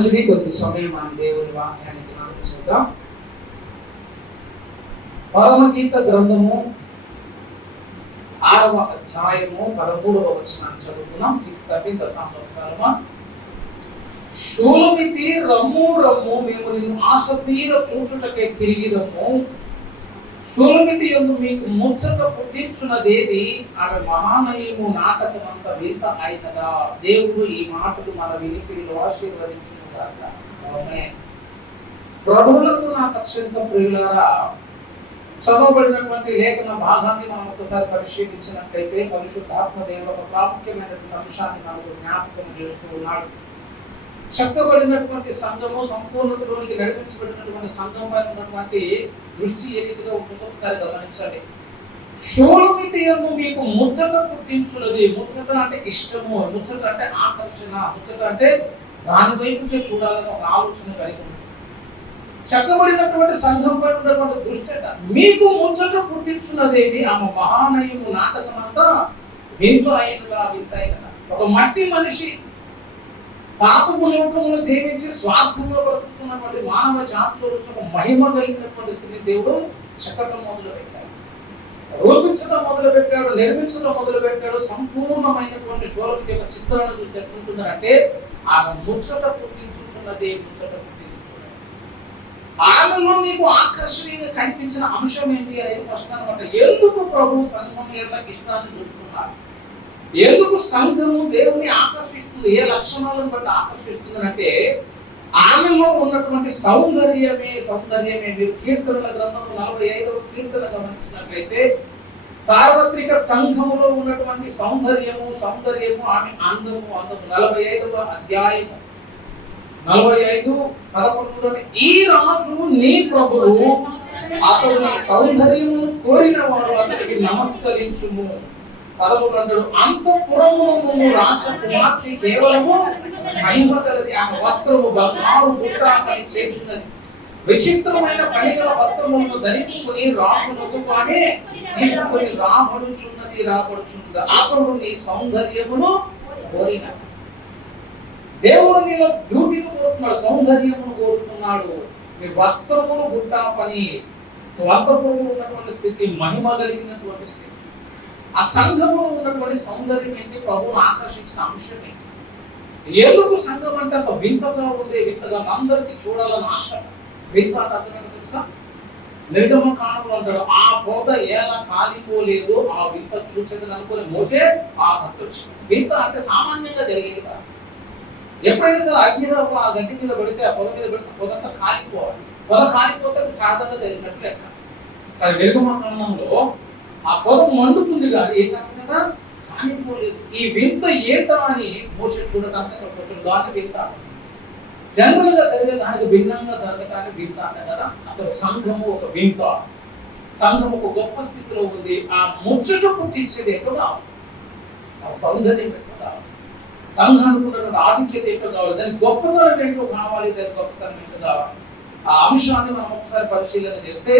మంచిది. కొద్ది సమయం మనం దేవుని వాక్యాన్ని ధ్యానం చేద్దాం. పరమగీత గ్రంథము 6వ అధ్యాయము 13వ వచనాన్ని చదువుకున్నాం. 6:13 షూలమితి రమ్ము రమ్ము, మేము నిన్ను ఆశ తీర చూచుటకై తిరిగి రమ్ము. షూలమితి యందు మీకు ముచ్చట పుట్టించున్నదేది, ఆమె మహానయము నాటకమంత వింత అయినదా. దేవుడు ఈ మాటలు మన వినికిడిలో ఆశీర్వదించును గాక. ఆమేన్. ప్రభువులకు నాకు అత్యంత ప్రియులారా, చదవబడినటువంటి లేఖన భాగాన్ని మనం ఒకసారి పరిశీలించినట్లయితే పరిశుద్ధాత్మ దేవుడు ఒక ప్రాముఖ్యమైనటువంటి అంశాన్ని మనకు జ్ఞాపకం చేస్తూ ఉన్నాడు. చెక్కబడినటువంటి సంఘము సంపూర్ణతలోనికి నడిపించబడినటువంటి సంఘం పైన ఉన్నటువంటి దృష్టి ఏ రీతిగా ఉంటుందో ఒకసారి గమనించండి. షూలమితి యందు మీకు ముచ్చట పుట్టించున్నది. ముచ్చట అంటే ఇష్టము, ముచ్చట అంటే ఆకర్షణ, ముచ్చట అంటే దాని వైపుకే చూడాలని ఒక ఆలోచన కలిగి ఉంది. చెక్కబడినటువంటి సంఘం పైన ఉన్నటువంటి దృష్టి అంట మీకు ముచ్చట పుట్టించున్నదేమి, ఆమె మహానయము నాటకం అంతా వింత అయినదా. ఒక మట్టి మనిషి పాపపు లోకమును జీవించి స్వార్థంలో బ్రతుకుతున్నటువంటి మానవ జాతిలో నుంచి ఒక మహిమ కలిగినటువంటి స్థితిని దేవుడు చెక్కడం మొదలు పెట్టాడు, రూపించడం మొదలు పెట్టాడు, నిర్మించడం మొదలు పెట్టాడు. సంపూర్ణమైనటువంటి షూలమితి యొక్క చిత్రాన్ని చూసి ఎట్లుంటుందంటే ఆమె ముచ్చట పుట్టించుతున్నది. ఆమెలో నీకు ఆకర్షణీయంగా కనిపించిన అంశం ఏంటి అనేది ప్రశ్న అనమాట. ఎందుకు ప్రభు సంఘం యొక్క ఇష్టాన్ని చూపుతున్నాడు? ఎందుకు సంఘము దేవుని ఆకర్షిస్తుంది? ఏ లక్షణాలను బట్టి ఆకర్షిస్తుంది అంటే ఆమెలో ఉన్నటువంటి సౌందర్యమే. మీరు కీర్తనల గ్రంథం 45వ కీర్తన గమనించినట్లయితే సార్వత్రిక సంఘములో ఉన్నటువంటి సౌందర్యము ఆమె అందము. 45వ అధ్యాయము 45:11 ఈ రాజు నీ ప్రభువు, అతడు నీ సౌందర్యమును కోరిన వాడు అతడికి నమస్కరించుము. 13 అంటాడు, అంతఃపురమును రాజకుమార్తె కేవలము మహిమ కలది, ఆమె వస్త్రము బంగారు బుట్ట పని చేసినది, విచిత్రమైన పనిగల వస్త్రములను ధరించుకుని రాజునకు కానీ తీసుకుని రాబడుచున్నది. అతడు నీ సౌందర్యమును కోరిన. దేవుడు నీలో బ్యూటీని కోరుతున్నాడు, సౌందర్యమును కోరుతున్నాడు. నీ వస్త్రమును బుట్ట పని, అంతఃపురములో ఉన్నటువంటి స్థితి, మహిమ కలిగినటువంటి స్థితి. ఆ సంఘంలో ఉన్నటువంటి సౌందర్యం ఏంటి? ప్రభువును ఆకర్షించిన అంశం ఏంటి? ఎందుకు సంఘం అంటే అంత వింతగా ఉంది, వింతగా అందరికీ చూడాలని ఆశ. వింత అంటే అర్థం తెలుసా? నిర్గమకాండంలో అంటాడు, ఆ బోధ ఎలా కాలిపోలేదు, ఆ వింత చూసేది అనుకుని మోసే ఆ వచ్చింది. వింత అంటే సామాన్యంగా జరిగేది కాదు. ఎప్పుడైనా సరే అగ్నిరవ్వ ఆ గడ్డి మీద పడితే, ఆ పొద మీద పడితే పొదంతా కాలిపోవాలి. పొద కాలిపోతే అది సహజంగా జరిగినట్టు లెక్క. కానీ నిర్గమకాండంలో ఆ పొదం మండుతుంది కానీ ఏం కాదు కదా, కాలిపోలేదు. ఈ వింత ఏంటా అని మోసే చూడటానికి దాని వింత జనరల్ గా జరిగే దానికి భిన్నంగా జరగటానికి వింత అంటే కదా. అసలు సంఘము ఒక వింత, సంఘం ఒక గొప్ప స్థితిలో ఉంది. ఆ ముచ్చట పుట్టించేది ఎక్కడ కావాలి, ఆ సౌందర్యం ఎక్కడ కావాలి, సంఘానికి ఉన్నటువంటి ఆధిక్యత ఏంటో కావాలి, దాని గొప్పతనం ఏంటో కావాలి, దాని గొప్పతనం ఏంటో కావాలి. ఆ అంశాన్ని మనం ఒకసారి పరిశీలన చేస్తే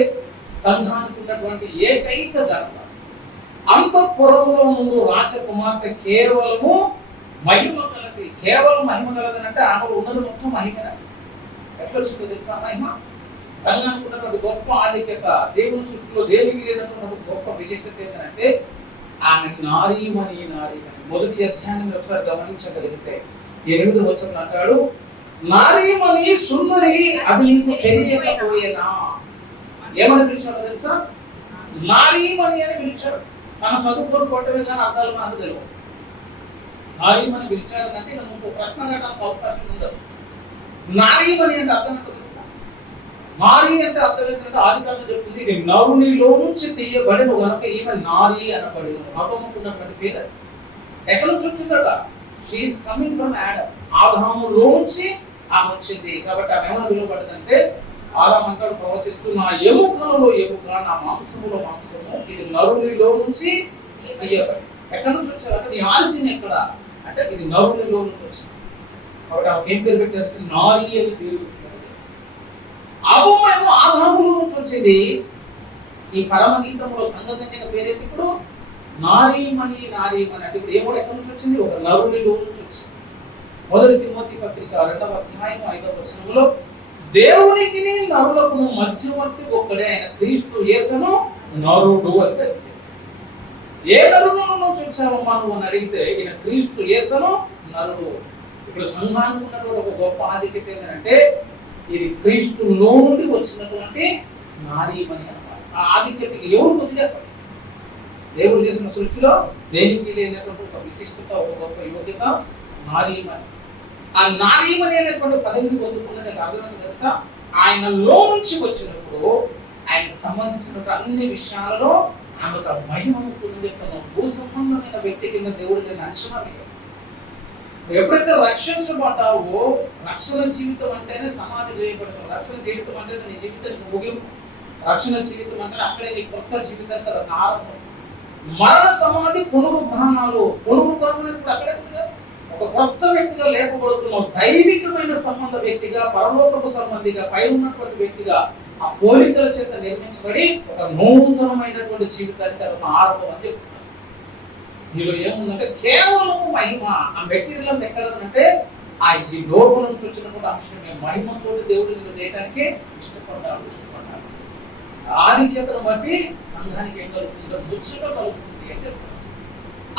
సంఘానికి ఉన్నటువంటి ఏకైక ఘనత, అంతఃపురంలో ముందు రాజకుమార్తె కేవలము మహిమ కలది. కేవలం మహిమ కలది అంటే ఆమె ఉన్నది మొత్తం మహిమనే. ఎట్లా వచ్చిందో తెలుసా మహిమ? సంఘానికి ఉన్నటువంటి గొప్ప ఆధిక్యత, దేవుని సృష్టిలో దేనికి లేనటువంటి గొప్ప విశిష్టత ఏంటంటే ఆమె నారీమణి. మొదటి అధ్యాయాన్ని ఒకసారి గమనించగలిగితే 8వ వచనం అంటాడు, నారీమణి సుందరి, అది నీకు తెలియకపోయేనా. ఏమని పిలిచాడో తెలుసా? నారీమణి అని పిలిచాడు. మనం చదువుకొని కొట్టమే కానీ అర్థాలు మనకు తెలియదు. నారీమణి పిలిచాడు అంటే ముందు ప్రశ్న అడగడానికి అవకాశం ఉండదు. నారీమణి అంటే అర్థం ఏంటో తెలుసా? నారీ అంటే అర్థం ఏంటంటే ఆదికాండం చెప్తుంది, ఇది నరునిలో నుంచి తీయబడిన కనుక ఈమె నారీ అనబడిన. అపముకున్నటువంటి పేరు ఎక్కడి నుంచి వచ్చిందట? She is coming from Adam. ఆదాములోంచి ఆమె వచ్చింది కాబట్టి ఆమె ఏమైనా పిలువబడిందంటే, ఆదాము అంటాడు ప్రవచిస్తూ, నా ఎముకలలో ఎముక, నా మాంసములో మాంసము, ఇది నరునిలో నుంచి తీయబడి. ఎక్కడి నుంచి వచ్చారంటే నీ ఆరిజిన్ ఎక్కడ అంటే ఇది నరునిలో నుంచి వచ్చింది. కాబట్టి ఆమె ఏం పేరు పెట్టారంటే నారీ అని పేరు పెట్టారు. అవ్వమేమో ఆదాములో నుంచి వచ్చింది. ఈ పరమగీతంలో సంగతంగా పేరేంటి ఇప్పుడు? నారీమణి. అంటే ఇప్పుడు ఏమో ఎక్కడి నుంచి వచ్చింది? ఒక నరునిలో నుంచి వచ్చింది. మొదటి తిమోతి పత్రిక 2వ అధ్యాయం 5వ వచనంలో దేవునికి నరులకు మధ్యవర్తి ఒక్కడే ఆయన క్రీస్తు యేసును నరుడు అంటే ఏ నరులను చూసావమ్మా నువ్వు అని అడిగితే ఈయన క్రీస్తు యేసును నరుడు. ఇప్పుడు సంఘానికి ఉన్నటువంటి ఒక గొప్ప ఆధిక్యత ఏంటంటే ఇది క్రీస్తులో నుండి వచ్చినటువంటి నారీమణి అన్నమాట. ఆ ఆధిక్యతకి ఎవరు కొద్దిగా దేవుడు చేసిన సృష్టిలో దేనికి లేనటువంటి ఒక విశిష్టత, ఒక గొప్ప యోగ్యత నారీమణి. ఆ నారీమణి అనేటువంటి పదవిని పొందుకున్నది అర్థమైంది తెలుసా? ఆయనలో నుంచి వచ్చినప్పుడు ఆయనకు సంబంధించినటువంటి అన్ని విషయాలలో ఆమె ఒక మహిమ ఉంటుందని చెప్తున్నాం. భూ సంబంధమైన వ్యక్తి కింద దేవుడు నేను అంచనా వేయలేదు. ఎప్పుడైతే రక్షించబడ్డావో, రక్షణ జీవితం అంటేనే సమాధి చేయబడతావు. రక్షణ జీవితం అంటే నీ జీవితానికి ముగింపు. రక్షణ జీవితం అంటే అక్కడే నీ కొత్త జీవితానికి అది ఆరంభం. మరణ సమాధి పునరుద్ధానాలు. పునరుద్ధానం ఇప్పుడు అక్కడే ఉందిగా. ఒక కొత్త వ్యక్తిగా లేపబడుతున్నావు. దైవికమైన సంబంధ వ్యక్తిగా, పరలోకపు సంబంధిగా, పై ఉన్నటువంటి వ్యక్తిగా ఆ పోలికల చేత నిర్మించబడి ఒక నూతనమైనటువంటి జీవితానికి అది ఆరంభం అని చెప్తున్నారు. నీలో ఏముందంటే కేవలం మహిమ. ఆ మెటీరియల్ అంతా ఎక్కడంటే ఆ ఈ లోపల నుంచి వచ్చినటువంటి అంశమే. మహిమతో దేవుడు నిన్ను చేయడానికి ఇష్టపడ్డాడు. ఆధిక్యతను బట్టి సంఘానికి ఏం కలుగుతుందో ముచ్చట కలుగుతుంది అంటే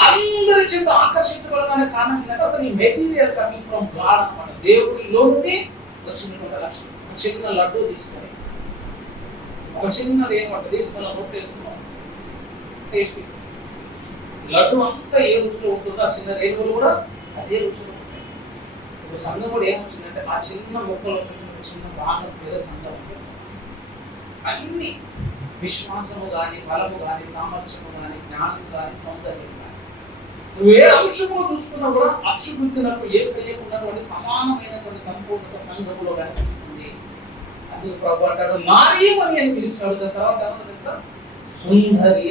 అందరి చేత ఆకర్షించబడడానికి కారణం ఏంటంటే అసలు ఈ మెటీరియల్ కమింగ్ ఫ్రమ్ గాడ్ అన్నమాట. దేవుడిలో నుండి వచ్చినటువంటి లక్షణం. ఒక చిన్న లడ్డు తీసుకొని, ఒక చిన్న ఏమంట తీసుకున్న నోట్ వేసుకున్నాం, టేస్టీ లడ్డు అంతా ఏ రుచిలో ఉంటుందో ఆ చిన్న రేణువులు కూడా అదే రుచిలో ఉంటాయి. ఇప్పుడు సంఘం కూడా ఏమొచ్చిందంటే ఆ చిన్న మొక్కలు చిన్న భాగం మీద సంఘం అంటే అన్ని విశ్వాసము కానీ, బలము కానీ, సామర్థ్యము కానీ, జ్ఞానం కానీ, సౌందర్యం కానీ, నువ్వు ఏ అంశంలో చూసుకున్నా కూడా అచ్చుగుద్దినప్పుడు ఏ ఉన్నటువంటి సమానమైనటువంటి సంపూర్ణత సంఘములో కనిపిస్తుంది. అందుకు ప్రభు అంటాడు నారీమణి అని పిలిచాడు. దాని తర్వాత ఏమన్నా తెలుసా? సుందరి.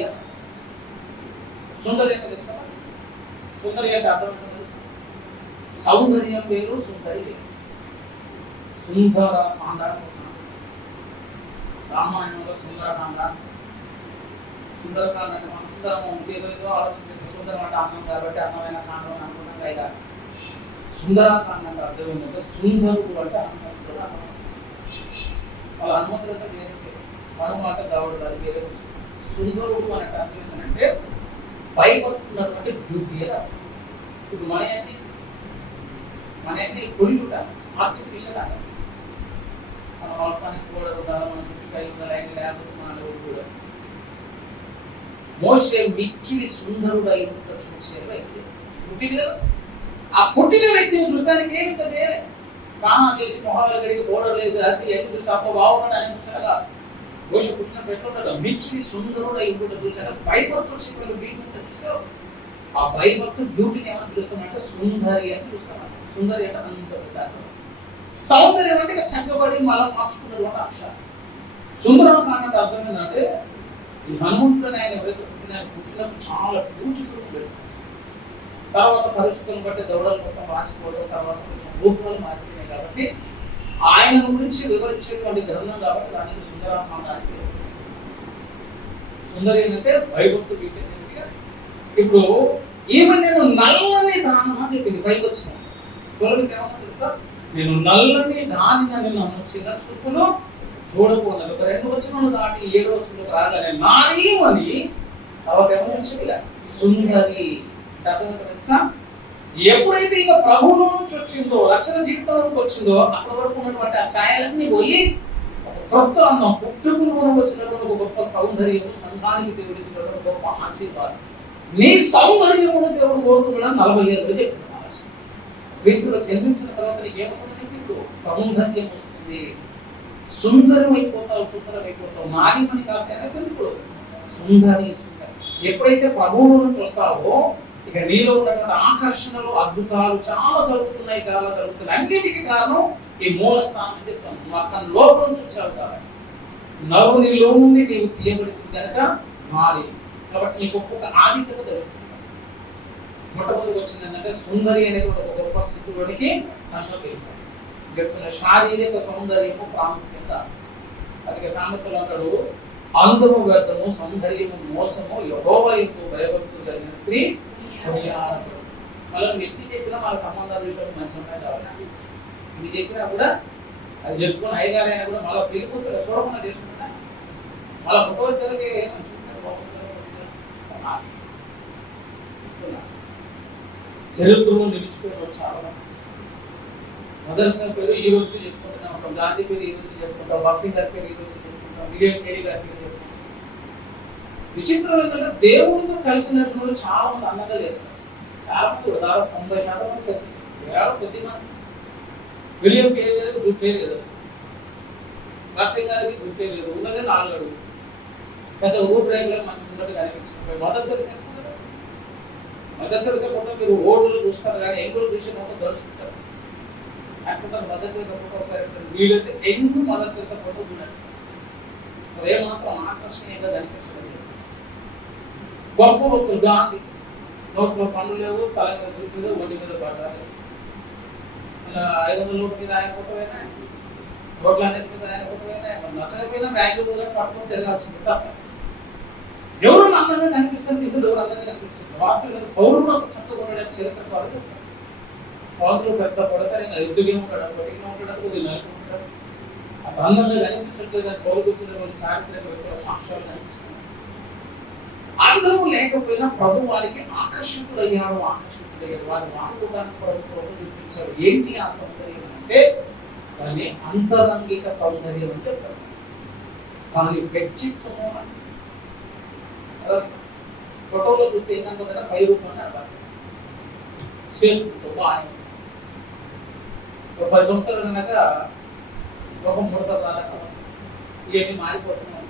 సుందరి అంటే తెలుసా? సుందరి అంటే అర్థం ఏంటో తెలుసా? సౌందర్యం వేరు, సుందరి వేరు. సుందర కాండ, రామాయణంలో సుందరకాండ. సుందరకాండ అంటే అందరం ఏదో ఆలోచించే సుందరం అంటే అన్నం కాబట్టి అందమైన కాండం అనుకున్నాం లేదా. సుందరకాండ అంటే అర్థం ఏంటంటే సుందరుడు అంటే హనుమంతుడు అన్నమాట. వాళ్ళ హనుమంతుడు అంటే వేరే పేరు, హనుమాత దేవుడు అది వేరే. సుందరుడు అంటే అర్థం ఏంటంటే భయపడుతున్నటువంటి డ్యూటీ. ఇప్పుడు మనని పొల్యూట ఆర్టిఫిషియల్ అన్నారు. మన వాళ్ళకి కూడా ఉండాలి, మన చుట్టుపై లైన్ లేకపోతే మన కూడా మోసే మిక్కిలి సుందరుడు అయి ఉంటాడు. చూసేవా పుట్టింది కదా. ఆ పుట్టిన వ్యక్తిని చూడడానికి ఏమి కదే స్నానం చేసి మొహాలు గడికి బోర్డర్ వేసి అది ఎన్ని చూసి అప్పుడు బాగున్నాడు అని వచ్చాడుగా. మోస పుట్టిన పెట్టుకుంటాడు. మిక్కిలి సుందరుడు అయి ఉంటాడు. చూసాడు భయపడుతూ బీట్ ఉంటుంది చూసావు. ఆ భయభక్తుడు డ్యూటీని ఏమని పిలుస్తామంటే సుందరి అని పిలుస్తాం. సుందరి అంటే అంత సౌందర్యం అంటే ఇక చక్కబడి మళ్ళీ మార్చుకున్నటువంటి అక్షరం. సుందరం కానంటే అర్థం ఏంటంటే ఈ హనుమంతుడిని ఆయన ఎవరైతే పుట్టినప్పుడు చాలా బ్యూటిఫుల్ పెడతారు. తర్వాత పరిస్థితులను బట్టి దౌడలు మొత్తం రాసిపోవడం, తర్వాత కొంచెం రూపాలు మారిపోయినాయి కాబట్టి ఆయన గురించి వివరించేటువంటి గ్రంథం కాబట్టి దానికి సుందరకాండానికి సుందరి ఏంటంటే భయభక్తుడు. ఇప్పుడు ఈమె నేను నల్లని దానం అని చెప్పింది. పైకి వచ్చిన ఏమన్నా తెలుసా? నేను నల్లని దానిని నన్ను చిన్న చూపులు చూడకూడదు. 2 వచనాలు దాటి 7వ వచనంలోకి రాగానే నారీమణి తర్వాత ఏమన్నా సుందరి తెలుసా? ఎప్పుడైతే ఇక ప్రభువులో నుంచి వచ్చిందో, రక్షణ జీవితంలోకి వచ్చిందో అప్పటి వరకు ఉన్నటువంటి ఆ ఛాయలన్నీ పోయి ఒక కొత్త అందం, పుట్టుకుని వచ్చినటువంటి ఒక గొప్ప సౌందర్యం, సంఘానికి దేవుడు ఇచ్చినటువంటి గొప్ప ఆశీర్వాదం. నీ సౌందర్యమును దేవుడు కోరుకున్నాడు. 45 చెప్తున్నాడు. క్రీస్తులో జన్మించిన తర్వాత నీకు ఏమవుతుంది? ఇప్పుడు సౌందర్యం వస్తుంది. సుందరం అయిపోతావు, సుందరం అయిపోతావు. నారీమణి కాస్త ఇప్పుడు సుందరి. ఎప్పుడైతే ప్రభువులో నుంచి వస్తావో ఇక నీలో ఉన్నటువంటి ఆకర్షణలు, అద్భుతాలు చాలా జరుగుతున్నాయి. అన్నిటికీ కారణం ఈ మూల స్థానం అని చెప్తాను. నువ్వు అక్కడ లోపల నుంచి వచ్చావు కాబట్టి నవ్వు నీలో నుండి నీవు తీయబడింది కనుక మారి. కాబట్టి నీకు ఒక్కొక్క ఆధిక్యత తెలుస్తుంది. మొట్టమొదటి వచ్చింది ఏంటంటే సుందరి అనేటువంటి ఒక గొప్ప స్థితిలోనికి సంఘం చెప్తున్న శారీరక సౌందర్యము ప్రాముఖ్యంగా. అందుకే సామెతలు అంటాడు అందము వ్యర్థము, సౌందర్యము మోసము, యెహోవా యందు భయభక్తులు కలిగిన స్త్రీ కొనియాడబడును. మళ్ళీ వ్యక్తి చెప్పినా మన సంబంధాలు విషయంలో మంచి అమ్మాయి కావాలి. ఇది చెప్పినా కూడా అది చెప్పుకుని అయ్యగారు అయినా కూడా మళ్ళీ పెళ్లి కూతురు చూడకుండా చేసుకుంటా మళ్ళీ ఫోటో జరిగే చరిత్రలో నిలిచిపోయిన చాలా మంది. మదర్సా పేరు ఈ రోజు చెప్పుకుంటున్నాం, అప్పుడు గాంధీ పేరు ఈ రోజు చెప్పుకుంటాం, భగత్ గారి పేరు ఈ రోజు చెప్పుకుంటాం, విలియం కేరీ గారి పేరు చెప్పుకుంటాం. విచిత్రం ఏంటంటే దేవుడితో కలిసినటువంటి చాలా మంది అందంగా లేదు. చాలా మంది దాదాపు 90% మంది సరే కేవలం కొద్ది మంది. విలియం కేరీ గారికి గుర్తే లేదు అసలు, భగత్ గారికి గుర్తే లేదు, ఉన్నదే 4 అడుగులు పెద్ద ఊరు డ్రైవ్లో మంచి ఉన్నట్టు కనిపించింది. మద్దతు తెలిసిన మద్దతు తెలిసే ఫోటో మీరు ఓడులో చూస్తారు కానీ ఎంగులు చూసినప్పుడు దలుచుకుంటారు అనుకుంటారు. మద్దతు తెలిసిన ఫోటో ఒకసారి వీళ్ళంటే ఎంగు మద్దతు తెలిసిన ఫోటో చూడండి, ఏమాత్రం ఆకర్షణీయంగా కనిపించడం. గొప్ప భక్తులు గాంధీ నోట్లో పనులు లేవు, తల మీద జుట్టు లేవు, ఒంటి మీద పడ్డారు. 500 నోటు మీద ఆయన ఫోటో అయినా, నోట్ల అన్నిటి మీద ఆయన ఫోటో అయినా, నచ్చకపోయినా బ్యాంకు పట్టుకొని తిరగాల్సింది తప్ప ఎవరు అందంగా కనిపిస్తారు, ఇద్దరు ఎవరు అందంగా కనిపిస్తారు. పౌరుడు ఒక చక్కగా ఉండడానికి చరిత్ర వాళ్ళు పౌరులు పెద్ద పడతారు, ఇంకా ఎద్దుగా ఉంటాడు, పొట్టిగా ఉంటాడు, కొద్దిగా నలుపు ఉంటాడు, అప్పుడు అందంగా కనిపించట్లేదు. కానీ పౌరులు వచ్చిన చారిత్రక సాక్ష్యాలు కనిపిస్తున్నాయి. అందరూ లేకపోయినా ప్రభు వారికి ఆకర్షకుడయ్యారు. వారి వాడుకోవడానికి ప్రభు చూపించారు. ఏంటి ఆ సౌందర్యం అంటే దాన్ని అంతరంగిక సౌందర్యం అని చెప్తారు. దాని వ్యక్తిత్వము అని ఫోటోలో చూస్తే ఏంటంటే పై రూపాన్ని అర్థం చేసుకుంటూ బాగా 10 సంవత్సరాలు అన్నాక ఒక ముడతలు రాలేక ఇవన్నీ మారిపోతున్నాయి.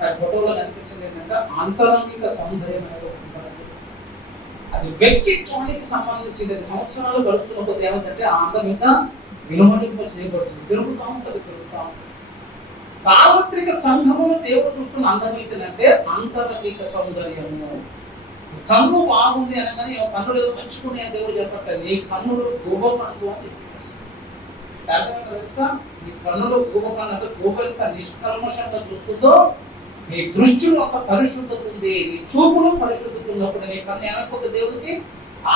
ఆ ఫోటోలో కనిపించింది ఏంటంటే అంతరంగిక సౌందర్యం అనేది ఉంటుంది. అది వ్యక్తిత్వానికి సంబంధించింది. అది సంవత్సరాలు గడుస్తున్న కొద్ది ఏమంటే ఆ అందం ఇంకా వినుమడింప చేయబడుతుంది, పెరుగుతూ ఉంటుంది. సార్వత్రిక సంఘమును దేవుడు చూస్తున్న అందం ఏంటంటే అంతరంగిక సౌందర్యము. కన్ను బాగుంది అనగానే కన్నులు ఏదో మంచుకునే దేవుడు చెప్పట్లేదు. నీ కన్నులు గోప కన్ను అని చెప్పేసి తెలుసా, నీ కన్నులు గోప కన్ను అంటే గోప ఎంత నిష్కల్మషంగా చూస్తుందో నీ దృష్టిలో అంత పరిశుద్ధత ఉంది, నీ చూపులో పరిశుద్ధత ఉన్నప్పుడు నీ కన్ను ఏమైపోతే దేవుడికి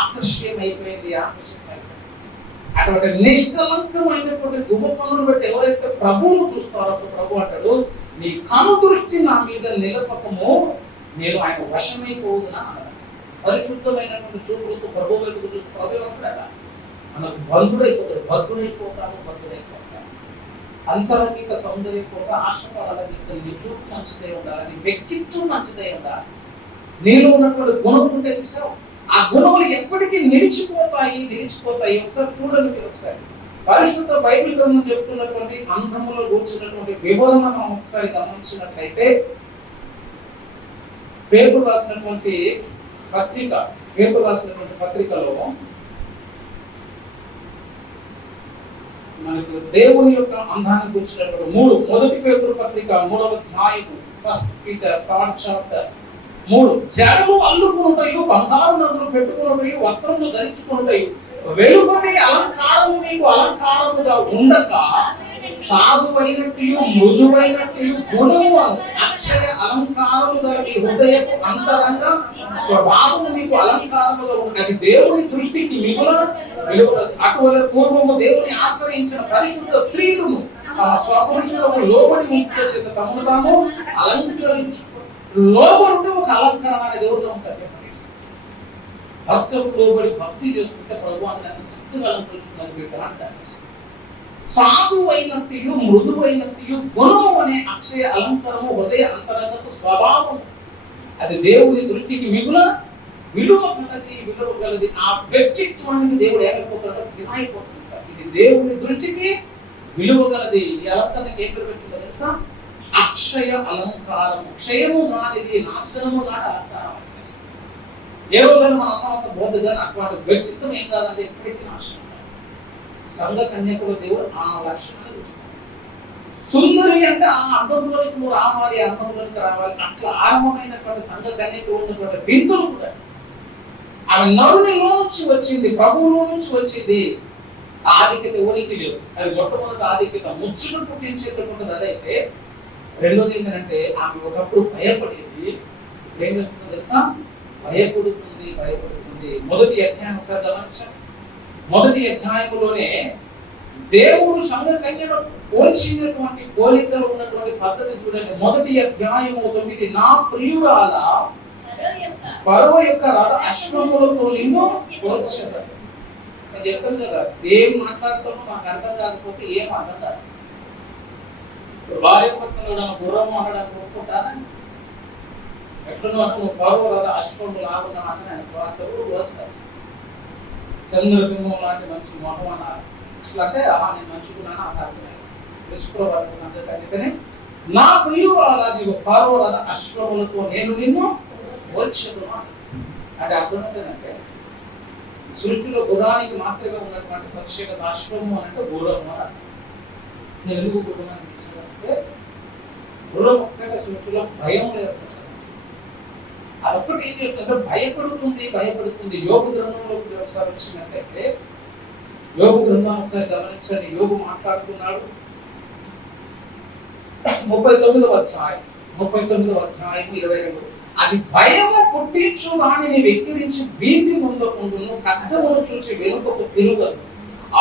ఆకర్షణీయమైపోయింది. అటువంటి నిష్కలంకమైనటువంటి గుబ కన్నులు బట్టి ఎవరైతే ప్రభువును చూస్తారో అప్పుడు ప్రభు అంటాడు, నీ కను దృష్టి నా మీద నిలపకము, నేను ఆయన వశమైపోదునా అన్నాడు. పరిశుద్ధమైనటువంటి చూపులతో ప్రభు వైపు చూస్తూ ప్రభు అంటాడ మనకు బంధుడైపోతాడు, భద్రుడైపోతాడు. అంతరంగిక సౌందర్యం కూడా ఆశపడాలని, నీ చూపు మంచిదై ఉండాలి, నీ వ్యక్తిత్వం మంచిదై ఉండాలి. నీలో ఉన్నటువంటి గుణం ఉంటే చూసావు, ఆ గుణములు ఎప్పటికీ నిలిచిపోతాయి. ఒకసారి చూడండి మీరు, ఒకసారి పరిశుద్ధ బైబిల్ గ్రంథం చెప్తున్నటువంటి అంధములో కూర్చున్నటువంటి వివరణ ఒకసారి గమనించినట్లయితే, పేతురు రాసినటువంటి పత్రికలో మనకు దేవుని యొక్క అందాన్ని కూర్చున్నటువంటి మొదటి పేతురు పత్రిక 3వ అధ్యాయము 1 Peter 3rd chapter 3 జడలు అల్లుకుంటాయి, బంగారు నగలు పెట్టుకుంటాయి, వస్త్రములు ధరించుకుంటాయి, వెలుపటి అలంకారము మీకు అలంకారముగా ఉండక సాధువైనట్టు మృదువైనట్టు గుణము అక్షయ అలంకారముగా మీ హృదయపు అంతరంగ స్వభావము మీకు అలంకారముగా ఉంది. అది దేవుని దృష్టికి మిగుల అటువంటి పూర్వము దేవుని ఆశ్రయించిన పరిశుద్ధ స్త్రీలను తమ స్వపురుషులకు లోబడి ఉంటున్న చేత తమను తాము అలంకరించు. లోబడి ఒక అలంకరణ అనే దేవుడిలో ఉంటుంది. భక్తులకు లోబడి భక్తి చేసుకుంటే ప్రభు అని చక్కగా అలంకరించుకున్నారు. సాధువైనట్టు మృదువైనట్టు గుణము అనే అక్షయ అలంకరము హృదయ అంతరంగపు స్వభావము అది దేవుని దృష్టికి విలువ కలది. ఆ వ్యక్తిత్వానికి దేవుడు ఏమైపోతాడో విధాయిపోతుంటాడు. ఇది దేవుని దృష్టికి విలువ కలది. ఈ అలంకరణకి ఏం పేరు పెట్టిందో తెలుసా? అక్షయ అలంకారము. క్షయము కానిది, నాశనము కాని అలంకారం. ఏ రోజైనా మన అమ్మ బోధగా అటువంటి వ్యక్తిత్వం ఏం కాదంటే ఎప్పటికీ నాశనం. సంఘ కన్యకుడు దేవుడు ఆ లక్షణాలు చూసుకుంటాడు. సుందరి అంటే ఆ అందంలోకి నువ్వు రావాలి, అందంలోకి రావాలి. అట్లా ఆరంభమైనటువంటి సంఘ కన్యకుడు ఉన్నటువంటి బిందులు కూడా ఆమె నరునిలో నుంచి వచ్చింది, ప్రభువులో నుంచి వచ్చింది. ఆధిక్యత ఎవరికి లేదు. అది మొట్టమొదటి ఆధిక్యత ముచ్చును పుట్టించేటటువంటిది. అదైతే రెండోది ఏంటంటే ఆమె ఒకప్పుడు భయపడేది. ఏం చేస్తుందో తెలుసా? భయపడుతుంది. అది మొదటి అధ్యాయం ఒకసారి గమనించండి. మొదటి అధ్యాయంలోనే దేవుడు సంఘ కన్యను పోల్చినటువంటి పోలికలు ఉన్నటువంటి పద్ధతి చూడండి. మొదటి అధ్యాయము 9, నా ప్రియురాల ఫరో యొక్క రథ అశ్వములతో నిన్ను పోల్చెదను. నేను చెప్తాను కదా, ఏం మాట్లాడుతామో మాకు అర్థం కాకపోతే ఏం అర్థం కాదు. భార్య పట్టుకుని గుర్రం అనడానికి ఒప్పుకుంటానా? ఎట్లున్నా నువ్వు ఫరో రథ అశ్వము లాగున్నా అని అనుకోవచ్చు. చంద్రబింబం లాంటి మంచి మొహం అన్నారు. అట్లా అంటే నేను మంచుకున్నాను అన్నారు. అందుకని నా ప్రియురాలా నీవు ఫరో రథ అశ్వములతో నేను నిన్ను పోల్చెదను అంటే అర్థం ఏంటంటే, సృష్టిలో గుర్రానికి మాత్రమే ఉన్నటువంటి ప్రత్యేకత అశ్వము అంటే గుర్రము అని. నేను ఎందుకు గుర్రమని పిలిచానంటే, గుర్రం ఒక్కటే సృష్టిలో భయం లేకుండా అదొక్కటి ఏం చేస్తుందంటే భయపడుతుంది. యోగు గ్రంథంలోకి ఒకసారి వచ్చినట్లయితే, యోగు గ్రంథం ఒకసారి గమనించండి. యోగు మాట్లాడుతున్నాడు 39వ అధ్యాయం 22. అది భయము పుట్టించు వానిని వెక్కిరించి భీతి పొందకుండును, ఖడ్గమును చూచి వెనుకకు తిరుగదు,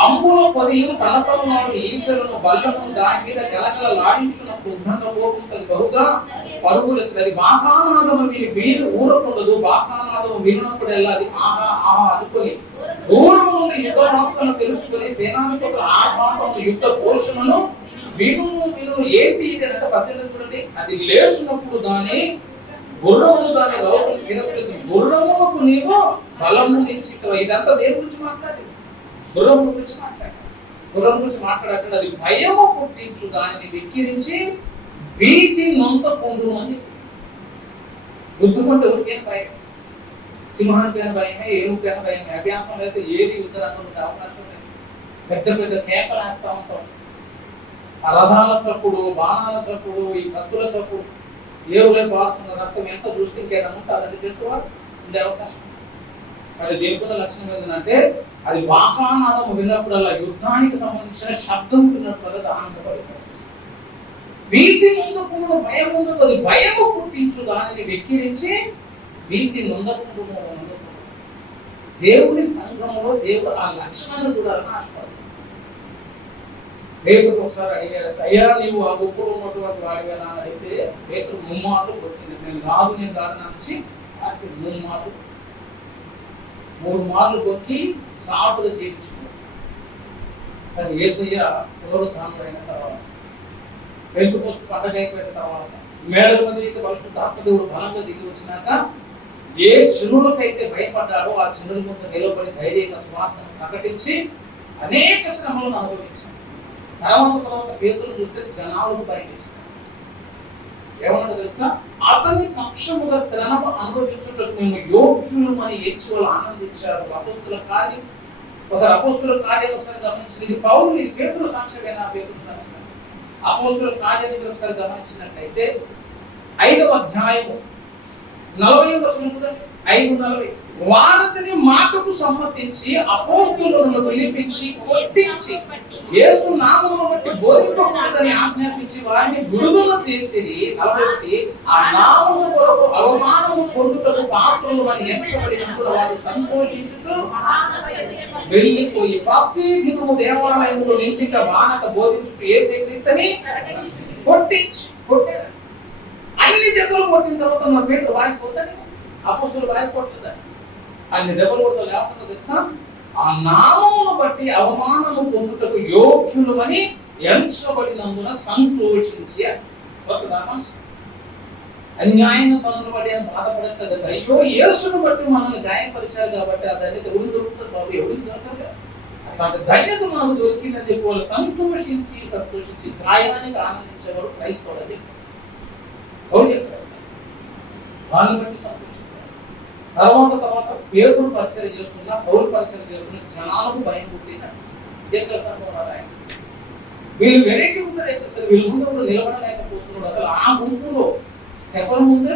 అంబుల పొదియు తనపరునాడు ఈటలను బల్లము దాని మీద గలగలలాడించునప్పుడు ఉద్దండ పోకుంటది, బహుగా పరుగులెత్తది. బాధానాదము వీరు ఊరకుండదు, బాధానాదము విన్నప్పుడల్లా అది ఆహా ఆహా అనుకుని దూరం నుండి యుద్ధ వాసన తెలుసుకుని సేనాధిపతుల ఆర్భాటము యుద్ధ పోషణను విను ఏంటి ఇది అంటే 18 చూడండి. అది లేచినప్పుడు దాని గుర్రము దాని లోపల తిరస్కృతి, గుర్రములకు నీవు బలము నుంచి. ఇదంతా దేని గురించి మాట్లాడేది? గుర్రం గురించి మాట్లాడాడు. అది భయము పుట్టించు దానిని వెక్కిరించి భీతి నొంతకుండు అని. యుద్ధంలో ఎవరికైనా భయం, సింహానికైనా భయమే, ఏనుకైనా భయమే. అభ్యాసం అయితే ఏది యుద్ధరంగం ఉండే అవకాశం లేదు. పెద్ద కేకలు వేస్తా ఉంటాం. ఆ రథాల చప్పుడు, బాణాల చప్పుడు, ఈ కత్తుల చప్పుడు, ఏరులే బాగుతున్న రక్తం ఎంత చూస్తే ఇంకేదన్నా ఉంటే అదంటే చేసుకోవాలి ఉండే అవకాశం. మరి దేవుని లక్షణం ఏంటంటే, అది వాకానాదం విన్నప్పుడల్లా, యుద్ధానికి సంబంధించిన శబ్దం విన్నప్పుడల్లా ఆనందపడిపోతుంది. భీతి నొందకుండా భయం ఉండదు, అది భయము పుట్టించు దానిని వెక్కిరించి భీతి నొందకుండా. దేవుని సంఘంలో దేవుడు ఆ లక్షణాన్ని కూడా ఆశపడుతుంది. పేతురు ఒకసారి అడిగారు, అయ్యా నీవు ఆ గొప్పలో ఉన్నటువంటి వాడిగా అయితే పేతురు ముమ్మార్లు కొట్టింది. నేను కాదు నుంచి వాటికి 3 మార్లు కొట్టి సాటుగా చేయించుకున్నాడు. కానీ యేసయ్య పునరుద్ధానం అయిన తర్వాత, పెంతెకోస్తు పండగ అయిపోయిన తర్వాత, మేడల మందికి పరిశుద్ధ ఆత్మదేవుడు బలంగా దిగి వచ్చినాక, ఏ జనులకైతే భయపడ్డాడో ఆ జనుల ముందు నిలబడి ధైర్యంగా స్వార్థను ప్రకటించి అనేక శ్రమలను అనుభవించాడు. తర్వాత పేతురు చూస్తే జనాలకు భయం వేసింది. ఏమన్నా తెలుసా? అతని పక్షముగా శ్రమ అనుభవించుటకు మేము యోగ్యులమని ఎంచి వాళ్ళు ఆనందించారు. అపోస్తుల కార్యం ఒకసారి గమనించింది. ఇది పౌలు, ఇది పేతురు సాక్ష్యమేనా? పేతురు సాక్ష్యం. అపోస్తుల కార్యాన్ని ఒకసారి గమనించినట్లయితే 5వ అధ్యాయము 40వ వచనం 5:40. వారతిని మాటకు సమ్మతించి అపోస్తులను పిలిపించి కొట్టించి యేసు నామమును బట్టి బోధింపకూడదని ఆజ్ఞాపించి వారిని విడుదల చేసిరి. 41. ఆ నామము కొరకు అవమానము పొందుటకు పాత్రులు అని ఎంచబడినప్పుడు వారు సంతోషించుతూ వెళ్ళిపోయి ప్రతి దినము దేవాలయంలో నింపిట మానక బోధించుటూ యేసే క్రీస్తుని కొట్టారు. అన్ని దెబ్బలు కొట్టిన తర్వాత మన పేరు వారిపోతాను, అపోస్తులు వారిపోతుందని అన్ని దెబ్బలు కొడతా లేకుండా తెలుసా? ఆ నామమును బట్టి అవమానము పొందుటకు యోగ్యులమని ఎంచబడినందున సంతోషించి అన్యాయంగా పనులు పడి అని బాధపడదు. అయ్యో యేసును బట్టి మనల్ని గాయపరిచారు కాబట్టి ఆ ధన్యత ఎవరు దొరుకుతుంది బాబు? ఎవరికి దొరకదు. అట్లాంటి ధన్యత మనకు దొరికిందని చెప్పి వాళ్ళు సంతోషించి గాయానికి ఆనందించేవారు క్రైస్తవులని ఎవరు చేస్తారు? వాళ్ళని బట్టి సంతోషించారు. తర్వాత పేతురు పరిచయం చేస్తున్నా, పౌలు పరిచయం చేస్తున్న జనాలకు భయం పుట్టింది అనిపిస్తుంది. వీళ్ళు వెనక్కి ఉన్నారైతే అసలు వీళ్ళ ముందు కూడా నిలబడలేకపోతున్నాడు. అసలు ఆ గుంపులో స్టెఫను ముందే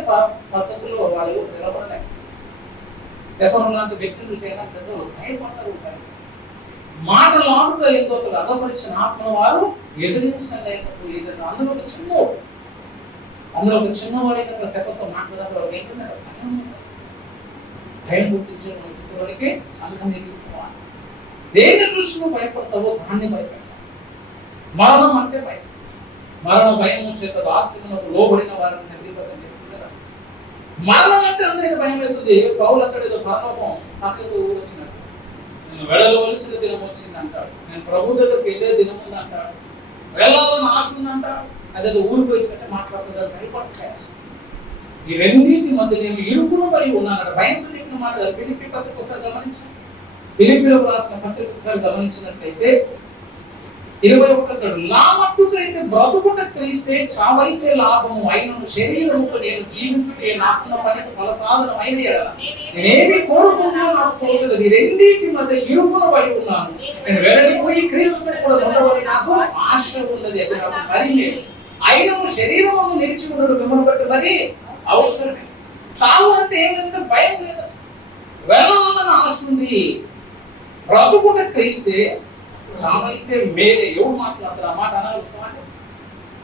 పద్ధతుల్లో వాళ్ళు నిలబడలేకపోతున్నారు. స్టెఫను లాంటి వ్యక్తులు సేకరణ భయపడ్డారు. మాటలు ఆడుతూ ఏదో అగపరిచిన ఆత్మను వారు ఎదిరించలేకపోయేది. అందులో ఒక చిన్నవాడైనా స్టెఫన్తో మాట్లాడారు. భయం పుట్టించే మనకి సంఘం ఎదుర్కోవాలి. దేన్ని చూసి నువ్వు భయపడతావో దాన్ని భయపెట్టాలి. మరణం అంటే భయం. మరణ భయం చేత దాస్యమునకు లోబడిన వారిని అధిపతి కదా. మరణం అంటే అందరికి భయం అవుతుంది. పౌలు అక్కడ ఏదో పరలోకం పక్కకు ఊరు వచ్చినట్టు, నేను వెళ్ళవలసిన దినం వచ్చింది అంటాడు, నేను ప్రభు దగ్గరికి వెళ్ళే దినం ఉంది అంటాడు, వెళ్ళాలని ఆశ ఉంది అంటాడు. అదేదో ఊరికి వచ్చినట్టే మాట్లాడుతున్నాడు. భయపడతాయి. ఈ రెండింటి మధ్య నేను ఇరుకును పడి ఉన్నాను. భయంతో చెప్పిన మాట ఫిలిప్పీ పత్రిక ఒకసారి గమనించాను. ఫిలిప్పీలకు రాసిన పత్రిక ఒకసారి గమనించినట్లయితే 21 నా మట్టుకైతే బ్రతుకుట క్రీస్తే చావైతే లాభము అయినను శరీరముతో నేను జీవించుటే నాకున్న పనికి ఫలసాధనం అయిన ఎడల నేనేమి కోరుకుంటున్నా నాకు తోచలేదు. ఈ రెండింటి మధ్య ఇరుకున పడి ఉన్నాను. నేను వెళ్ళిపోయి క్రీస్తుతో కూడా ఉండవని నాకు ఆశ ఉన్నది. అది నాకు పని లేదు. అయినను శరీరము నిలిచి ఉండడు మిమ్మల్ని బట్టి మరి అవసరమే. చావు అంటే ఏం లేదంటే భయం లేదు, వెళ్ళాలని ఆశ ఉంది. బ్రతుకుట క్రీస్తే చావైతే మేలే. ఎవరు మాట్లాడతారు ఆ మాట అనాలి?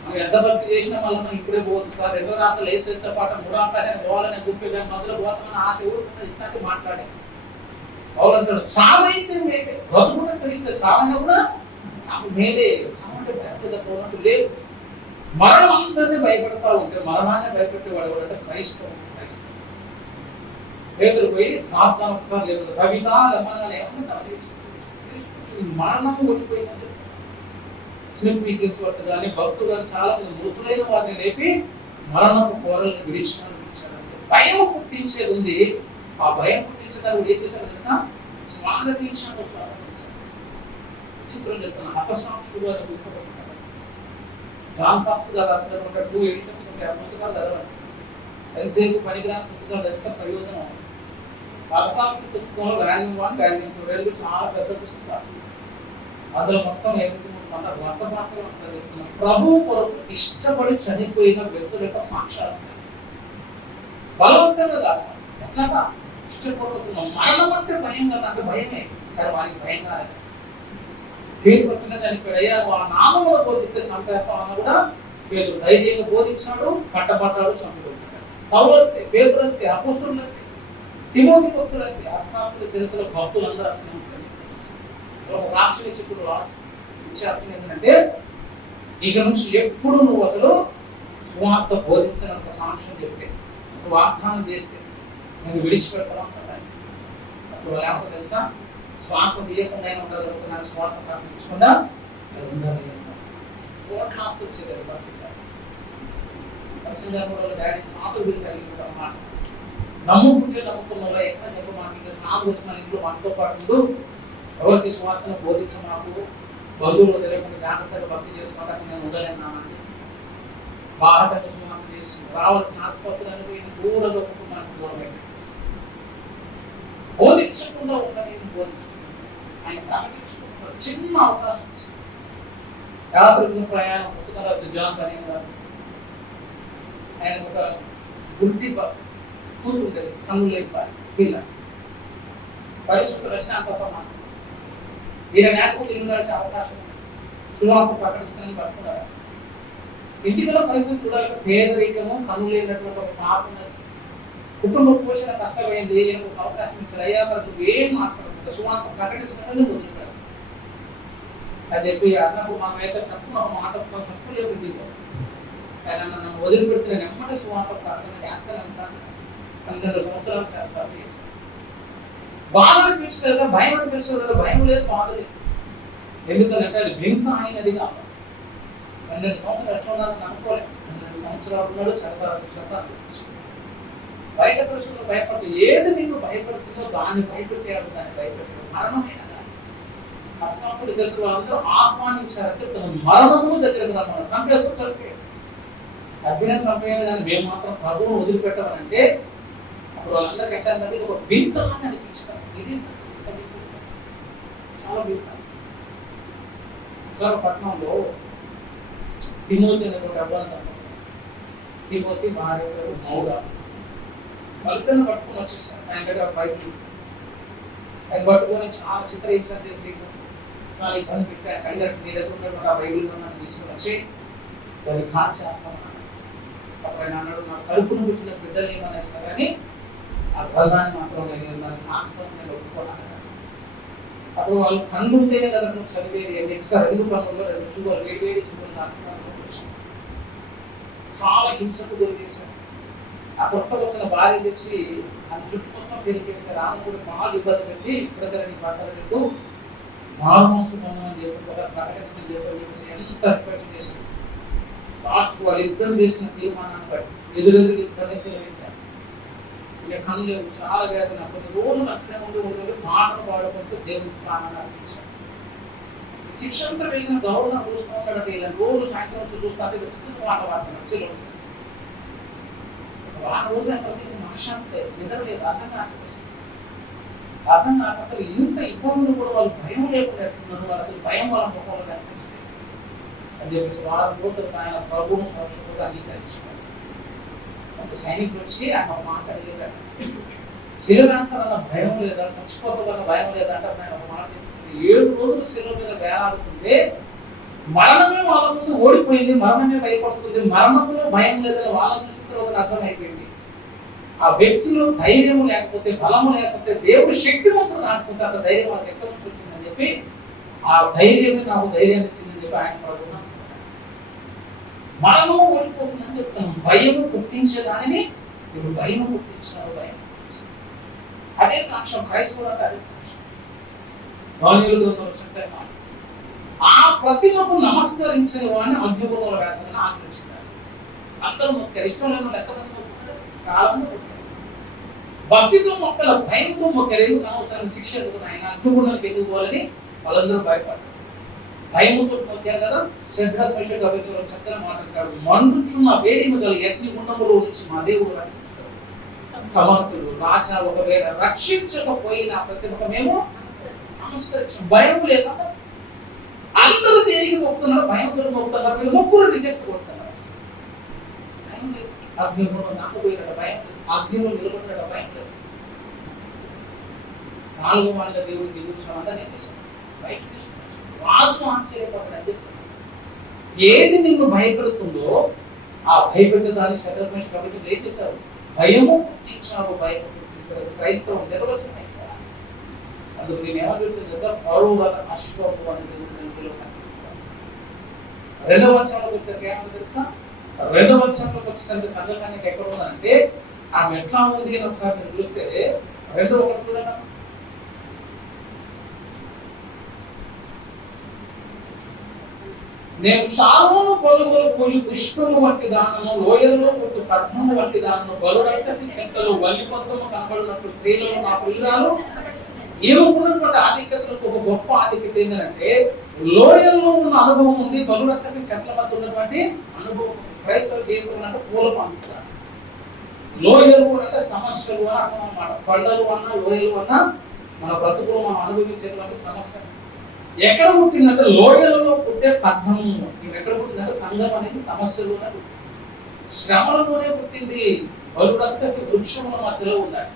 మనం ఎంత భక్తి చేసినా మళ్ళీ మనం ఇప్పుడే పోతుంది సార్, రెండో రాత్రులు వేసేతో పాటు మూడో అంతా పోవాలని గుంపు మధ్యలో పోతామని ఆశ ఎవరు ఇట్లాంటి మాట్లాడే వాళ్ళు అంటాడు చావైతే మేలే. బ్రతుకుట క్రీస్తే చావైనా కూడా నాకు మేలే. చావంటే భయం లేదు. మరణం అందరినీ భయపడతా ఉంటే మరణాన్ని భయపెట్టేవాడు ఎవరంటే క్రైస్తవుడు. పేదలు పోయి కవిత లెమ్మనగానే మరణం ఓడిపోయిందంటే స్మిత్ కానీ భక్తులు కానీ చాలా మంది మృతులైన వారిని లేపి మరణపు కోరలను విడిచారంటే భయం పుట్టించేది ఉంది. ఆ భయం పుట్టించేదాన్ని ఏం చేశారు తెలుసా? స్వాగతించాడు. చిత్రం చెప్తాను. హతసాక్షుడు అని గుర్తుపడుతున్నాడు. జాన్ ఫాక్స్ గారు రాసినటువంటి 2 ఎడిషన్స్ ఉంటాయి. ఆ పుస్తకాలు చదవండి. ఎంతసేపు పనికిరాని పుస్తకాలు ఎంత ప్రయోజనం. హతసాక్షుడు పుస్తకంలో వాల్యూమ్ 1, వాల్యూమ్ 2 రెండు చాలా పెద్ద పుస్తకాలు. అందులో మొత్తం మన వర్తమానం ప్రభు కొరకు ఇష్టపడి చనిపోయిన వ్యక్తుల యొక్క సాక్ష్యాలు బలవంతంగా కాదు, ఎట్లాగా ఇష్టపడుతున్నాం. మరణం అంటే భయం కదా, అంటే భయమే, కానీ వారికి భయం కాదు. పేరు పట్టిన చనిపోయాడు, అయ్యా ఆ నామముల బోధిస్తే చంపేస్తామన్నా కూడా పేరు ధైర్యంగా బోధించాడు, పట్టబడ్డాడు, చంపుకుంటాడు. పౌలంతే, పేరులంతే, అపోస్తులంతే, తిమోతి భక్తులంతే, అసాకుల చరిత్రలో భక్తులందరూ అర్థం ఒక రాక్షణ చెప్పుడు అర్థం ఏంటంటే ఇక నుంచి ఎప్పుడు నువ్వు అసలు సువార్త బోధించినంత సాక్ష్యం చెప్తే, నువ్వు వాగ్దానం చేస్తే నువ్వు విడిచిపెడతావు. అప్పుడు లేకపోతే తెలుసా, శ్వాస తీయకుండా ఉండగలుగుతున్నాను, స్వార్థ ప్రకటించకుండా కోట్లాస్తి వచ్చేది పరిస్థితి. డాడీ చాతులు పిలిచి అడిగినట్టు అన్నమాట. నమ్ముకుంటే నమ్ముకున్న ఎక్కడ చెప్పు, మాకు నాకు వచ్చిన ఇంట్లో మనతో పాటు ఎవరికి స్వార్థను బోధించ, మాకు బంధువులు తెలియకుండా జాగ్రత్తగా భక్తి చేసుకోవడానికి నేను ఉండలేనానండి. బాహటంగా సుమార్త చేసి రావాల్సిన ఆసుపత్రులను పోయి దూరంగా కుటుంబానికి దూరం బోధించకుండా ఉండని బోధించు. ఆయన ప్రకటించుకుంటున్నారు. చిన్న అవకాశం యాత్రికుల ప్రయాణం పుస్తకాలు జాన్ పని ఆయన ఒక గుడ్డి కూతురు ఉండేది, కన్ను లేని పిల్ల పరిస్థితులు వచ్చి అంత మాట ఈయన లేకపోతే ఇల్లు నడిచే అవకాశం సువార్త ప్రకటిస్తానని పట్టుకున్నారు. ఇంటిలో పరిస్థితి చూడాలి. పేదరికము, కన్ను లేనటువంటి ఒక పాప ఉన్నది, కుటుంబ పోషణ కష్టమైంది. ఈయనకు ఒక అవకాశం ఇచ్చారు. అయ్యా మరి ఏం మాట్లాడుతుంది, సువార్త ప్రకటించడం వదిలిపెట్టారు అని చెప్పి అన్నప్పుడు మనం అయితే తక్కువ మాట సక్కులు లేదు. ఆయన నన్ను వదిలిపెడితే నేను ఎమ్మటి సువార్త ప్రార్థన చేస్తాను అంటాను. 12 సంవత్సరాలు చేస్తారు చేస్తాను. బాధ అనిపించలేదు, భయం అనిపించలేదు. భయం లేదు, బాధ లేదు. ఎందుకంటే అది వింత అయినది కాదు. 12 సంవత్సరాలు ఎట్లా ఉన్నారని అనుకోలేదు. 12 సంవత్సరాలు ఉన్నాడు, చరసాల శిక్షణ బయట ప్రశ్నలు భయపడుతూ ఏది నీకు భయపడుతుందో దాన్ని భయపెట్టాడు, దాన్ని భయపెట్టాడు. మరణమైన అసలు దగ్గర వాళ్ళందరూ ఆహ్వానించారంటే తన మరణము దగ్గరకు మనం చంపేసుకుని చనిపోయాడు. చంపిన చంపేయాలి, కానీ మేము మాత్రం ప్రభువును వదిలిపెట్టమనంటే అప్పుడు వాళ్ళందరికీ ఎట్లా ఒక వింతని అనిపించారు. ఇది చాలా వింత. విశాఖపట్నంలో తిమోతి అనేటువంటి అబ్బాయి, తిమోతి భార్య గారు మౌడ, వాళ్ళిద్దరిని పట్టుకొని వచ్చేసారు. ఆయన దగ్గర బైబిల్ ఆయన పట్టుకొని చాలా చిత్రహింస చేసి చాలా ఇబ్బంది పెట్టారు. అడిగారు, నీ దగ్గర ఉన్నటువంటి ఆ బైబిల్ నన్ను తీసుకుని వచ్చి దాన్ని కాల్ చేస్తామన్నాడు. అప్పుడు ఆయన అన్నాడు, నా కడుపును పుట్టిన బిడ్డలు ఏమనేస్తా కానీ ఆ గ్రంథాన్ని మాత్రం నేను దాన్ని హాస్పిటల్ ఒప్పుకోవాలి. అప్పుడు వాళ్ళు కళ్ళు ఉంటేనే కదా నువ్వు చదివేది అని చెప్పి సార్ 2 కన్నుల్లో 2 చూపులు వేడి చూపులు చాలా హింసకు గురి చేశారు. ఆ కొత్తగా వచ్చిన భార్య తెచ్చి ఆ చుట్టుపక్కల పెరిగేశారు. ఆమె కూడా బాగా ఇబ్బంది పెట్టి ఇక్కడ నీ భర్తలు నీకు మారుమోసం అని చెప్పి కూడా ప్రకటించడం చెప్పి ఎంత రిక్వెస్ట్ చేశారు. లాస్ట్ వాళ్ళు ఇద్దరు చేసిన తీర్మానాన్ని బట్టి ఎదురెదురు ఇద్దరిని సెలవేశారు. ఇక కళ్ళు లేవు, చాలా వేదన. కొన్ని రోజులు అక్కడే ఉండి మాటలు పాడుకుంటూ దేవుడికి ప్రాణాన్ని అర్పించారు. శిక్ష అంతా వేసిన గవర్నర్ చూస్తూ ఉన్నాడు. ఇలా రోజు సాయంత్రం వచ్చి చూస్తుంటే మాట పాడుతున్నాడు. సెలవు ఆ రోజు ప్రతి మనశ్శాంతి నిద్రలేదు, అర్థం కాకపోతుంది. అర్థం కాక అసలు ఇంత ఇబ్బందులు కూడా వాళ్ళు భయం లేకుండా ఎట్టున్నారు. వాళ్ళు అసలు భయం వాళ్ళ ముఖంలో కనిపిస్తుంది అని చెప్పేసి వారం రోజులు ఆయన ప్రభువును సురక్షితంగా అంగీకరించారు. అప్పుడు సైనికులు వచ్చి ఆయన ఒక మాట అడిగేదాడు, శిలువేస్తారన్న భయం లేదా, చచ్చిపోతుందన్న భయం లేదా అంటే ఆయన ఒక మాట 7 రోజులు శిలువ మీద వేలాడుతుంటే మరణమే వాళ్ళ ముందు ఓడిపోయింది, మరణమే భయపడుతుంది, మరణంలో భయం లేదని వాళ్ళ చూసిన తర్వాత అర్థమైపోయింది. ఆ వ్యక్తిలో ధైర్యం లేకపోతే, బలము లేకపోతే, దేవుడి శక్తివంతుడు కాకపోతే అంత ధైర్యం వాళ్ళకి ఎక్కడ నుంచి వచ్చిందని చెప్పి ఆ ధైర్యమే నాకు ధైర్యాన్ని ఇచ్చిందని చెప్పి ఆయన ప్రభుత్వం మరణము ఓడిపోతుందని చెప్తాను. భయము పుట్టించేదానిని ఇప్పుడు భయం పుట్టించినారు. భయం అదే సాక్ష్యం క్రైస్తవులు అంటే అదే సాక్ష్యం. చక్కగా ఆ ప్రతిమకు నమస్కరించిన వాడిని అగ్నిగుణంలో వేస్తానని ఆగ్రహించినారు. అందరూ మొక్కారు. ఇష్టం లేని వాళ్ళు ఎంతమంది మొక్కున్నారు? చాలా మంది మొక్కారు. భక్తితో మొక్కల భయంతో మొక్కలు. ఎందుకు అవసరం శిక్ష ఎందుకు? ఆయన అగ్నిగుణానికి ఎందుకు పోవాలని వాళ్ళందరూ భయపడ్డారు. భయముతో మొక్కారు కదా. శడ్రక్ మేషక్ అబేద్నెగో చక్కగా మాట్లాడతాడు. మండుచున్న వేడిమి గల అగ్నిగుండములో నుంచి మా దేవుడు సమర్థుడు. రాజా ఒకవేళ రక్షించకపోయినా ప్రతి ఒక్క మేము నమస్కరించాం. భయం లేదా? అందరూ దేనికి మొక్కుతున్నారు? భయంతో మొక్కుతున్నారు. వీళ్ళు ముగ్గురు రిజెక్ట్ కొడుతున్నారు. భయం లేదు. అగ్నిగుండం నాకపోయినట్ట భయం లేదు. అగ్నిలో నిలబడినట్ట భయం లేదు. 4 మంది దేవుడు దిగుతున్నా నేను చేశాను. బయట తీసుకున్నాను. రాజు ఆశ్చర్యపడ్డాడు. ఏది నిన్ను భయపెడుతుందో ఆ భయపెట్టేదాన్ని శడ్రక్ మేషక్ అబేద్నెగో ఏం చేశారు? భయము పుట్టించారు. భయము పుట్టించారు. క్రైస్తవం నిర్వచనం. అందుకు నేను ఏమన్నా పౌరవత అశ్వము అని రెండవ వచనంలోకి వచ్చేసరికి ఏమో తెలుసా? రెండవ వచనంలోకి వచ్చేసరికి సందర్భానికి ఎక్కడ ఉందంటే ఆమె ఎట్లా ఉంది అని ఒకసారి మీరు చూస్తే 2:1 చూడండి. నేను షారోను పొలములో పోయి పుష్పము వంటి దానము, లోయల్లో పుట్టు పద్మము వంటి దానము, బలుడక్కసి చెట్టలు వల్లి పద్మము కనబడినట్లు స్త్రీలలో నా ప్రియురాలు ఏమనుకున్నటువంటి ఆధిక్యతలకు ఒక గొప్ప ఆధిక్యత ఏంటంటే లోయల్లో ఉన్న అనుభవం ఉంది, బలుడక్కసి చెట్ల మధ్య ఉన్నటువంటి అనుభవం ఉంది. క్రైస్తవ జీవితం అంటే పూల పంట. లోయలు అంటే సమస్యలు అని అర్థం అన్నమాట. కొండలు అన్నా లోయలు అన్నా మన బ్రతుకులు మనం అనుభవించేటువంటి సమస్య. ఎక్కడ పుట్టిందంటే లోయలలో పుట్టే పద్మము. ఇవి ఎక్కడ పుట్టిందంటే సంఘం అనేది సమస్యలోనే పుట్టింది, శ్రమలలోనే పుట్టింది. బలుడక్కసి వృక్షముల మధ్యలో ఉందండి.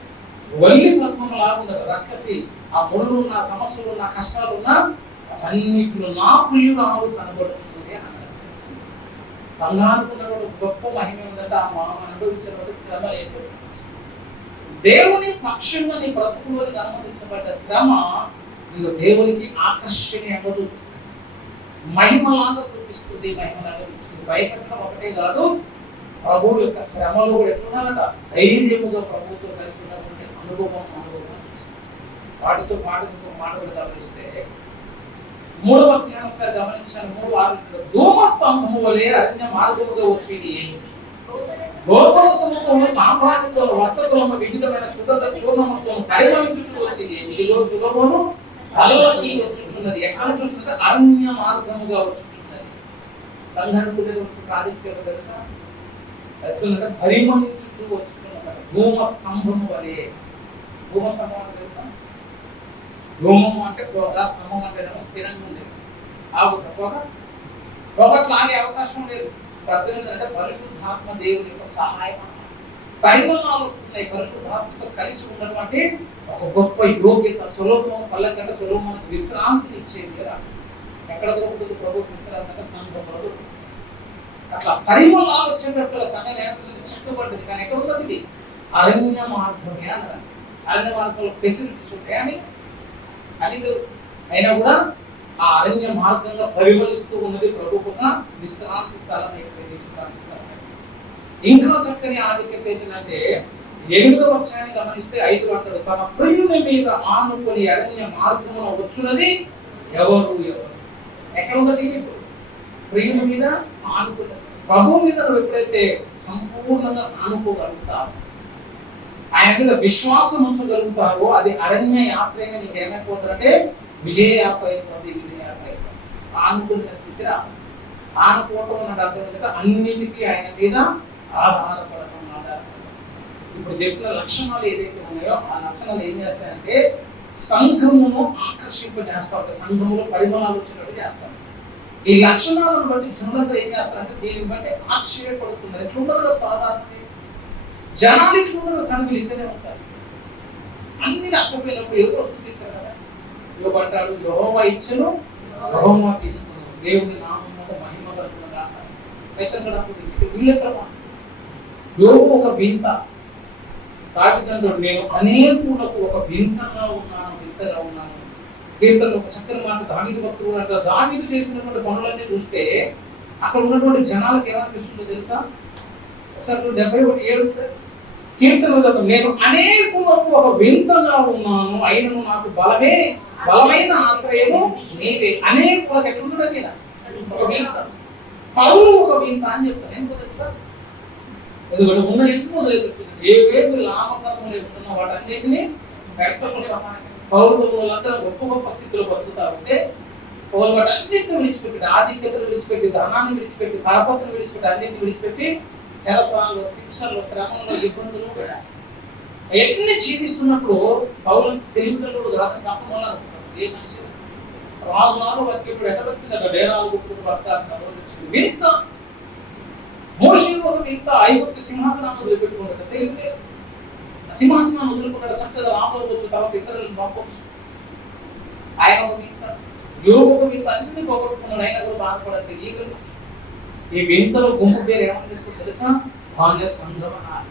వల్లి పద్మం లాగుందట రక్కసి. ఆ ముళ్ళు ఉన్న సమస్యలు ఉన్న కష్టాలు ఉన్న అన్నింటిలో నా ప్రియురాలు కనబడుతుంది అన్నది. సంఘానికి ఉన్నటువంటి గొప్ప మహిమ ఉందంటే ఆ మనం అనుభవించినటువంటి శ్రమ లేదు. దేవుని పక్షంగా నీ బ్రతుకులోకి అనుమతించబడ్డ శ్రమ నిన్ను దేవునికి ఆకర్షణీయంగా చూపిస్తుంది, మహిమలాగా చూపిస్తుంది. మహిమలాగా చూపిస్తుంది. భయపెట్టడం ఒకటే కాదు, ప్రభువు యొక్క శ్రమలో కూడా ఎట్లున్నారట ధైర్యముగా ప్రభువుతో కలిసి ఉన్నటువంటి అనుభవం వాటితో పాటు ఇంకొక మాట కూడా గమనిస్తే 3వ అధ్యాయం ఒకసారి గమనించాను. 3:6 ధూమస్తంభము వలె అరణ్య మార్గముగా వచ్చేది గోపురసముతోను సామ్రాజ్యంతో వర్తకులము వివిధమైన సుగంధ చూర్ణముతో పరిమళించుతూ వచ్చేది. మీలో సుగమును అలవకి వచ్చుచున్నది. ఎక్కడ చూస్తుంటే అరణ్య మార్గముగా వచ్చుచున్నది. సంఘానికి ఆధిక్యత తెలుసా? ఎట్లంటే పరిమళించుతూ వచ్చుచున్నది. ధూమస్తంభము వలె. ధూమస్తంభం అంటే తెలుసా? ధూమము అంటే పొగ, స్తంభం అంటే స్థిరంగా ఉండేది. ఆగుతుంది పొగట్లు ఆగే అవకాశం లేదు. అర్థం ఏంటంటే పరిశుద్ధాత్మ దేవుని యొక్క సహాయం. పరిమళాలు వస్తున్నాయి. పరిశుద్ధాత్మతో కలిసి ఉన్నటువంటి ఒక గొప్ప యోగ్యత. సొలొమోను పల్లెకంటే సొలొమోనుకు విశ్రాంతిని ఇచ్చేది. ఎక్కడ దొరుకుతుంది ప్రభు విశ్రాంతి అంటే సంఘంలో దొరుకుతుంది. అట్లా పరిమళాలు వచ్చేటప్పుడు సంఘం ఏమైనా చెక్కబడ్డది. కానీ ఎక్కడ ఉన్నది? అరణ్య మార్గమే అన్నారు. అరణ్య మార్గంలో ఫెసిలిటీస్ ఉంటాయని అని అయినా కూడా ఆ అరణ్య మార్గంగా పరిమళిస్తూ ఉన్నది ప్రభుకు ఒక విశ్రాంతి స్థలం అయిపోయింది. విశ్రాంతి స్థలం ఇంకా చక్కని ఆధిక్యత ఏంటంటే 8వ వచనాన్ని గమనిస్తే 5 అంటాడు, తన ప్రియుని మీద ఆనుకొని అరణ్య మార్గమున వచ్చున్నది ఎవరు. ఎక్కడ ఉందండి? ప్రియుని మీద ఆనుకున్న ప్రభు మీద నువ్వు ఎప్పుడైతే సంపూర్ణంగా ఆనుకోగలుగుతావు, ఆయన మీద విశ్వాసం ఉంచగలుగుతావో అది అరణ్య యాత్ర అయినా నీకు ఏమైపోతుందంటే విజయ యాత్ర అయిపోతుంది. విజయ యాత్ర అయిపోతుంది. ఆనుకున్న స్థితి ఆనుకోవటం అన్నట్టు అర్థం ఏంటంటే అన్నిటికీ ఆయన మీద ఆధారపడటం. ఇప్పుడు చెప్పిన లక్షణాలు ఏదైతే ఉన్నాయో ఆ లక్షణాలు ఏం చేస్తాయంటే సంఘమును ఆకర్షింపజేస్తా ఉంటాయి, సంఘములో పరిమళాలు వచ్చినట్టు చేస్తాను. ఈ లక్షణాలను బట్టి జనులంతా ఏం చేస్తారంటే దీనిని బట్టి ఆశ్చర్యపడుతున్నారు. ఎట్లుండదు సాధారణంగా జనాలు ఇట్లుండరు, కనుక ఇట్లనే ఉంటారు. అన్ని నష్టపోయినప్పుడు ఎవరు స్తుతించారు కదా. యోబంటాడు, యెహోవా ఇచ్చెను యెహోవా తీసుకున్నాడు, దేవుని నామమున మహిమ కలుగును గాక. వీళ్ళెక్కడ యోబు ఒక వింత, దావీదు నేను అనేకులకు ఒక వింతగా ఉన్నాను. కీర్తనలో ఒక చక్కని మాట దావీదు భక్తుడు అంటారు. దావీదు చేసినటువంటి పనులన్నీ చూస్తే అక్కడ ఉన్నటువంటి జనాలకు ఏమనిపిస్తుందో తెలుసా? ఒకసారి 71:7 కీర్తనలో నేను అనేకులకు ఒక వింతగా ఉన్నాను, అయినను నాకు బలమైన ఆశ్రయము నీవే. అనేకులకు ఎట్లుండదు ఒక వింత, పౌలు ఒక వింత అని చెప్తాను. ఎందుకు తెలుసా? ఎందుకంటే ఉన్న ఎన్నో ఏవేవి లాభకరం లేకుండా వాటన్నిటినీ వ్యక్తకు సమానం. పౌరులు వాళ్ళందరూ గొప్ప గొప్ప స్థితిలో బతుకుతా ఉంటే పౌరులు వాటన్నిటిని విడిచిపెట్టి, ఆధిక్యతలు విడిచిపెట్టి, ధనాన్ని విడిచిపెట్టి, పరపతిని విడిచిపెట్టి, అన్నింటిని విడిచిపెట్టి చెరసాలు, శిక్షలు, శ్రమంలో, ఇబ్బందులు అవన్నీ జీవిస్తున్నప్పుడు పౌరులు తెలివితలు కాదని తప్ప వల్ల ఏ మనిషి రాజులాగా బతికేప్పుడు ఎట్ట బతికిందట డేరాలు కొట్టుకుని బతకాల్సిన రోజు వచ్చింది. వింత మోషే ఒక వింత, ఐగుప్తు సింహాసనాన్ని వదిలిపెట్టుకుంటాడు. తెలియలేదు, సింహాసనాన్ని వదులుకుంటాడు, చక్కగా రాబోవచ్చు, తర్వాత ఇశ్రాయేలును పంపవచ్చు. ఆయన ఒక వింత, యోబు ఒక వింత, అన్ని పోగొట్టుకున్నాడు, ఆయన కూడా బాధపడట్లేదు. ఈ వింతలో గుంపు పేరు ఏమని తెలుసా? మాన్య సంఘం అన్నారు.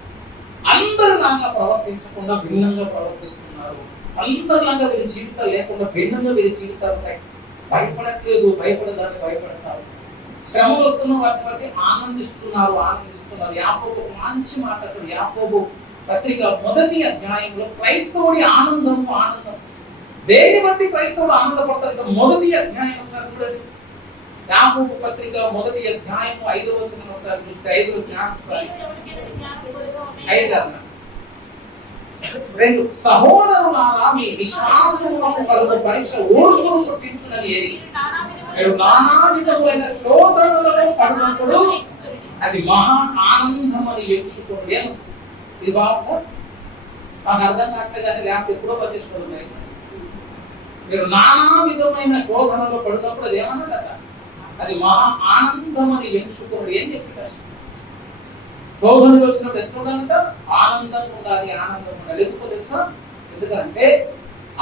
అందరిలాగా ప్రవర్తించకుండా భిన్నంగా ప్రవర్తిస్తున్నారు. అందరిలాగా వీరి జీవితాలు లేకుండా భిన్నంగా వీరి జీవితాలు ఉన్నాయి. భయపడట్లేదు, భయపడదాన్ని భయపడతారు. శ్రమలు వస్తున్న వాటిని బట్టి ఆనందిస్తున్నారు. యాకోబు మంచి మాట్లాడు. యాకోబు పత్రిక 1వ అధ్యాయంలో క్రైస్తవుడి ఆనందం దేన్ని బట్టి క్రైస్తవుడు ఆనందపడతారు? 1వ అధ్యాయం ఒకసారి చూడండి. యాకోబు పత్రిక 1వ అధ్యాయం 5వ వచనం ఒకసారి చూస్తే 5వ రెండు సహోదరులారా మీ విశ్వాసమునకు కలుగు పరీక్ష ఓర్పును పుట్టించునని ఎరిగి నానా విధములైన శోధనలలో పడినప్పుడు అది మహా ఆనందమని ఎంచుకోండి. ఇది బాగుందా? నాకు అర్థం కావట్లేదని లేకపోతే ఎప్పుడో పట్టించుకోవడం. మీరు నానా విధమైన శోధనలో పడినప్పుడు అది ఏమన్నా కదా, అది మహా ఆనందమని ఎంచుకోండి అని చెప్పారు. శోధనలు వచ్చినప్పుడు ఎట్లుండాలంట? ఆనందంగా ఉండాలి, ఆనందంగా ఉండాలి. ఎందుకో తెలుసా? ఎందుకంటే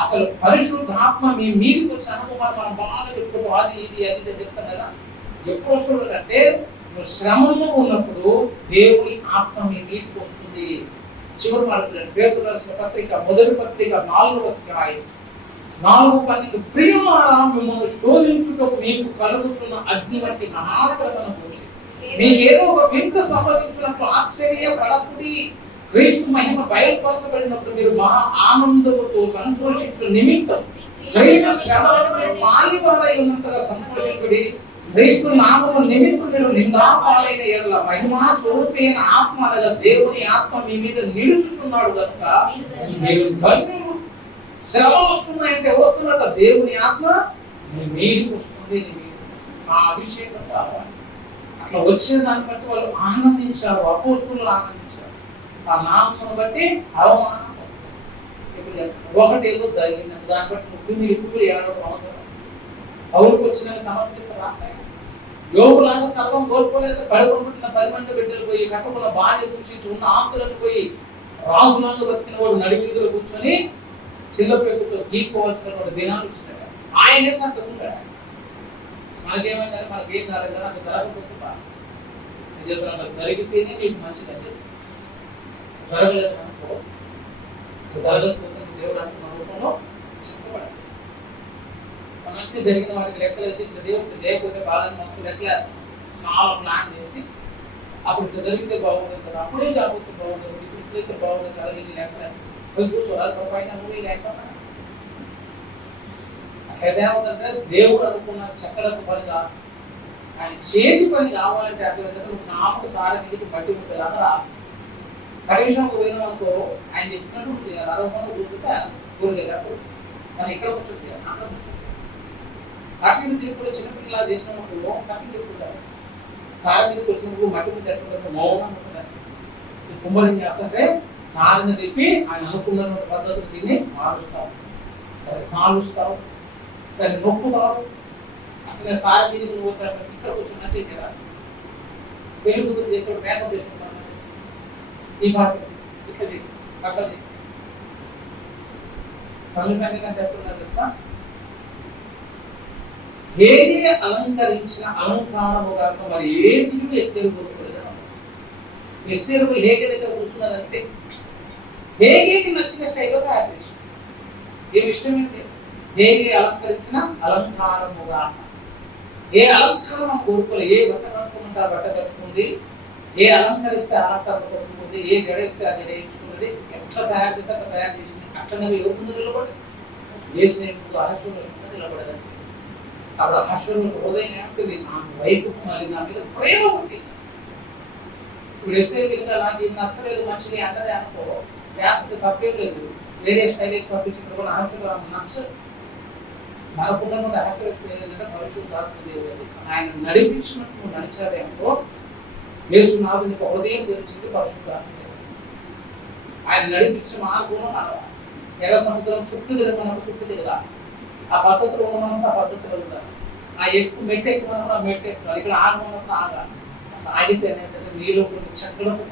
అసలు పరిశుద్ధాత్మ మీ మీదకి వచ్చే అనుభవాన్ని మనం బాగా చెప్పుకుంటాం. అది ఇది అది చెప్తాం కదా. ఎప్పుడు వస్తుందంటే నువ్వు శ్రమలో ఉన్నప్పుడు దేవుని ఆత్మ మీ మీదకి వస్తుంది. చివరి మాట పేతురు రాసిన పత్రిక 1వ పత్రిక 4వ అధ్యాయం 4:12 ప్రియులారా మిమ్మల్ని శోధించుటకు మీకు కలుగుతున్న అగ్ని వంటి మహాశ్రమను గురించి మీకేదో ఒక వింత సంభవించినట్లు ఆశ్చర్యపడకుడి. క్రీస్తు మహిమ బయలుపరచబడినప్పుడు మీరు మహా ఆనందముతో సంతోషించు నిమిత్తం క్రీస్తు శ్రమలలో పాలివారై ఉన్నంతగా సంతోషించుడి. క్రీస్తు నామము నిమిత్తం మీరు నిందాపాలైన ఎడల మహిమా స్వరూపైన ఆత్మ అనగా దేవుని ఆత్మ మీ మీద నిలుచుతున్నాడు కనుక మీరు ధన్యులు. శ్రమ వస్తున్నాయంటే వస్తున్నట్ట దేవుని ఆత్మ మీ మీదకి వస్తుంది. ఆ అభిషేకం కావాలి. అట్లా వచ్చే దాన్ని బట్టి వాళ్ళు ఆనందించారు, అపోస్తులు ఆనందించారు. ఆ నామమును బట్టి అవమానం ఒకటి ఏదో జరిగిందని దాన్ని బట్టి ముగ్గురు ఏడవడం అవసరం. పౌరుకు వచ్చిన సమస్యత రాస్తాయి. యోగులాగా సర్వం కోల్పోలేదు. కడుపుకుంటున్న 10 మంది బిడ్డలు పోయి, కట్టుకున్న భార్య గురించి ఉన్న ఆస్తులను పోయి, రాజులాగా బతికిన వాడు నడివీధిలో కూర్చొని చిల్లపేకుతో గీకోవాల్సిన దినాలు వచ్చినాయి. ఆయనే సంతకుంటాడు. మనకేమైనా మనకేం కాలేదు కానీ అది జరగకపోతే జరిగితేనే నీకు మంచిది. జరగలేదు అనుకో, జరగకపోతే దేవుడు అనుకున్న రూపంలో చెప్పబడాలి. మనకి జరిగిన వాటికి లెక్కలేసి దేవుడికి చేయకపోతే బాధని మస్తు లెక్కలేదు, చాలా ప్లాన్ చేసి అప్పుడు ఇట్లా జరిగితే బాగుంటుంది కదా, అప్పుడే జాగ్రత్త బాగుంటుంది, ఇప్పుడు ఇప్పుడైతే బాగుంటుంది కదా, ఇది లెక్కలేదు పోయి కూర్చోరాదు పైన నువ్వు లేకపోతే. అట్లయితే ఏమవుతుందంటే దేవుడు అనుకున్న చక్కడకు పని కాదు, ఆయన చేతి పని కావాలంటే అట్లా నువ్వు నామకు సారి మీదకి బట్టి ఉంటుంది అందరా కనీసంకు పోయినామనుకో ఆయన చెప్పినట్టు ఉంటుంది. అరవకుండా కూర్చుంటే ఆయన కూరలేదు మనం ఇక్కడ కూర్చుంటే అక్కడ కూర్చుంటే కఠిన తీర్పులో చిన్నపిల్లలా చేసినప్పుడు కఠిన తీర్పుంటారు. సారి మీదకి వచ్చినప్పుడు మట్టి మీద ఎక్కడ మౌనం ఉంటుందండి. ఈ కుంభలు ఏం చేస్తుంటే సారిని తిప్పి ఆయన అనుకున్న పద్ధతులు దీన్ని మారుస్తావు, దాన్ని కాలుస్తావు, దాన్ని నొప్పుతావు. అట్లా సారి మీదకి నువ్వు వచ్చాక ఇక్కడ వచ్చి మంచిది కదా, పెళ్లి కూతురు చేసిన మేకప్ చేసుకుంటాను ఈ మాట ఇట్లా చేయి అట్లా చేయి సమీపంగా కంటే ఎట్లున్నా తెలుసా, ఏది అలంకరించిన అలంకారము కాక మరి ఏది ఎస్తేరు కోరుకోలేదు. ఎస్తేరు హేగే దగ్గర కూర్చున్నదంటే హేగేకి నచ్చిన స్టైల్లో తయారు చేసి ఏమి ఇష్టమైంది హేగే అలంకరించిన అలంకారము కాక. ఏ అలంకారం కోరుకోలేదు, ఏ బట్ట కట్టుకుంటే ఆ బట్ట కట్టుకుంది, ఏ అలంకరిస్తే అలంకరణ కట్టుకుంది, ఏ జడేస్తే ఆ జడ వేయించుకున్నది, ఎట్లా తయారు చేస్తే అట్లా తయారు చేసింది. అట్లనే ఎవరి ముందు నిలబడి ఏ స్నేహితుడు అహశ్వరుడు నిలబడదండి. అప్పుడు అహశ్వరుడు హృదయం ఏమిటి నా వైపు మరి నా మీద ప్రేమ ఉంది. ఇప్పుడు ఎస్తే విధంగా నాకు ఇది నచ్చలేదు మంచిది అన్నది అనుకో, లేకపోతే తప్పేం లేదు, వేరే స్టైలిష్ పంపించిన కూడా అహశ్వరుడు నచ్చదు. మనకున్నటువంటి అహశ్వరుడు ఏంటంటే పరిశుద్ధాత్మ దేవుడు ఆయన నడిపించినట్టు నువ్వు నడిచావే అనుకో, యేసునాథునికి హృదయం తెలిసింది పరిశుద్ధాత్మ ఆయన నడిపించిన మార్గంలో నడవాలి. ఎర్ర సముద్రం చుట్టూ తిరగమన్నప్పుడు చుట్టూ తిరగాలి, ఆ పద్ధతిలో ఉండమన్నప్పుడు ఆ పద్ధతిలో ఉండాలి. ఆ ఎక్కువ మెట్టు ఎక్కువన్నప్పుడు ఆ మెట్టు ఎక్కువాలి, ఇక్కడ ఆగమన్నప్పుడు ఆగాలి. ఆగితే ఏంటంటే నీలో కొన్ని చక్కలకు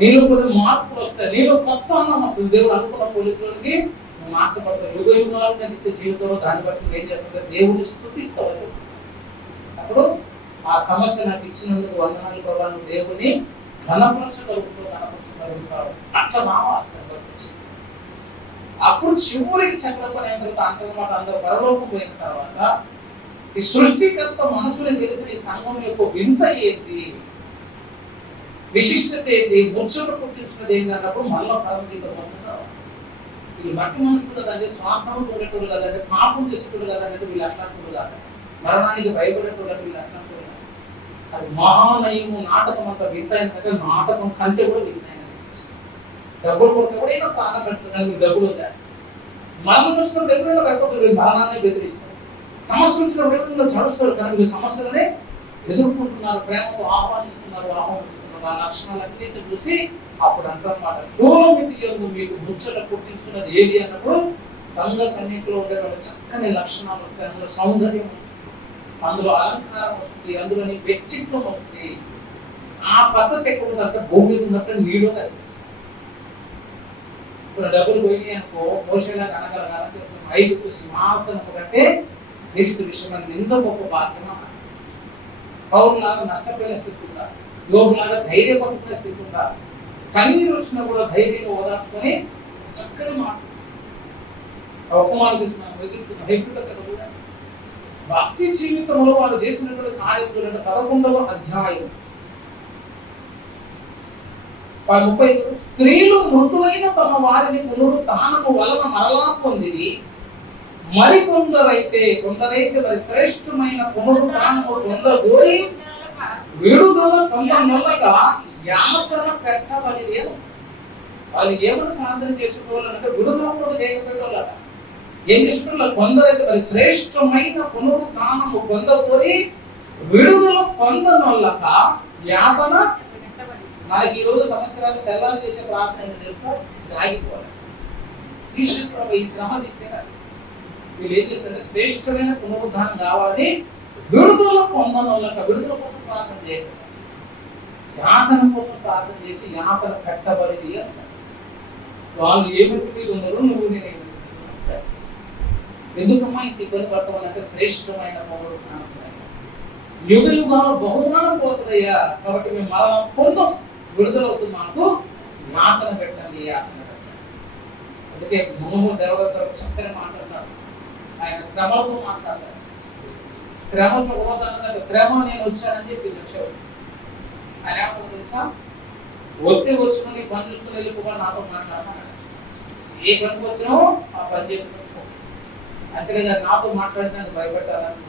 నీలో కొన్ని మార్పులు వస్తాయి, నీలో కొత్త అన్నం వస్తుంది. దేవుడు అనుకున్న పోలికలోనికి నువ్వు మార్చబడతావు. యుగ యుగాలు నిత్య జీవితంలో దాన్ని బట్టి నువ్వు ఏం చేస్తుంటే దేవుడిని స్తుతిస్తావు. అప్పుడు ఆ సమస్య నాకు ఇచ్చినందుకు వందనాలు ప్రభావ, నువ్వు దేవుని కనపరచగలుగుతావు. అట్లా మావాసం అప్పుడు చివరికి చక్రపని అయిన తర్వాత అంతమాట అందరూ పరలోకం పోయిన తర్వాత ఈ సృష్టికర్త మనుషులు తెలిసిన ఈ సంఘం యొక్క వింత ఏంటి, విశిష్టత ఏంటి, ముచ్చట పుట్టించినది ఏంటి అన్నప్పుడు మళ్ళా పరమగీత పొందుతారు. వీళ్ళు మట్టి మనుషులు కదండి, స్వార్థం ఉండేటోళ్ళు కదండి, పాపం చేసేటోళ్ళు కదండి, వీళ్ళు అట్లాంటి కాదు, మరణానికి భయపడేటోళ్ళు వీళ్ళు అట్లాంటి. అది మహానయము నాటకం అంత వింత ఏంటంటే నాటకం కంటే కూడా వింత. డబ్బులు కొట్టే కూడా ఏదో ప్రాణం పెట్టుకున్నాను, డబ్బులు వదిలేస్తారు. మరణం వచ్చినప్పుడు ఎప్పుడైనా భయపడుతుంది, మరణాన్ని బెదిరిస్తారు. సమస్యలు వచ్చినప్పుడు ఎప్పుడైనా చడుస్తారు, కానీ మీరు సమస్యలనే ఎదుర్కొంటున్నారు, ప్రేమతో ఆహ్వానిస్తున్నారు. ఆ లక్షణాలన్నింటినీ చూసి అప్పుడు అంటారన్నమాట, షోమితియందు మీకు ముచ్చట పుట్టించున్నది ఏది అన్నప్పుడు సంఘ కన్యకలో ఉండేటువంటి చక్కని లక్షణాలు వస్తాయి. అందులో సౌందర్యం వస్తుంది, అందులో అలంకారం వస్తుంది, అందులో నీ వ్యక్తిత్వం వస్తుంది. ఆ పద్ధతి ఎక్కడ ఉందంటే భూమి మీద ఉన్నప్పుడు నీళ్ళు కనిపిస్తుంది. ఇప్పుడు డబ్బులు పోయినాయి అనుకో, మోసేలాగా అనగలగాలని 5 సింహాసనం కంటే నెక్స్ట్ విషయం ఎంతో గొప్ప భాగ్యం. పౌరులాగా నష్టపోయిన స్థితి ఉందా, యోగులాగా ధైర్యపడుతున్న స్థితి ఉందా, కన్నీరు వచ్చినా కూడా ధైర్యంగా ఓదార్చుకొని చక్కని మాట అవమానం తీసుకున్నాను ఎదుర్కొన్న హైపుకత కూడా. భక్తి జీవితంలో వాళ్ళు చేసినటువంటి కార్యం 11వ అధ్యాయం 30 స్త్రీలు మృతులైన తమ వారిని పునరుత్థానము వలన మరలా పొందిరి, కొందరైతే మరి శ్రేష్టమైన పునరుత్థానము పొందగోరి విడుదల పొందనొల్లగా యాతన పెట్టబడి లేదు. వాళ్ళు ఏమని ప్రార్థన చేసుకోవాలంటే విడుదల కూడా చేయబెట్టాలట. ఏం చేసుకుంటారు, కొందరైతే మరి శ్రేష్టమైన పునరుత్థానము పొందగోరి విడుదల పొందనొల్లగా యాతన. మనకి ఈ రోజు సంవత్సరాలు తెల్లారి చేసే ప్రార్థన ఏంటి తెలుసా, ఆగిపోవాలి, తీసేసుకోవాలి, ఈ శ్రమ తీసేయాలి. వీళ్ళు ఏం చేస్తారంటే శ్రేష్టమైన పునరుద్ధానం కావాలని విడుదల పొందనోళ్ళక విడుదల కోసం ప్రార్థన చేయడం, యాతన కోసం ప్రార్థన చేసి యాతన పెట్టబడి వాళ్ళు ఏమిటి ఉన్నారు, నువ్వు నేను ఎందుకమ్మా ఇంత ఇబ్బంది పడతామనంటే శ్రేష్టమైన పునరుద్ధానం యుగ యుగాలు బహుమానం పోతుందయ్యా, కాబట్టి మేము మరణ పొందం, విడుదలవుతుంది, మాకు యాతన పెట్టండి, యాతన పెట్టండి. అందుకే మనము దేవదాసు చక్కని మాట్లాడతాడు. ఆయన శ్రమలతో మాట్లాడతాడు. శ్రమ చూడతాను, శ్రమ నేను వచ్చానని చెప్పి వచ్చాడు. ఆయన ఏమన్నా తెలుసా, ఒత్తి వచ్చుకొని పని చూసుకుని వెళ్ళిపోగా నాతో మాట్లాడతాను. ఏ పనికి వచ్చినా ఆ పని చేసుకుంటూ అంతేగా నాతో మాట్లాడడానికి భయపడ్డాలని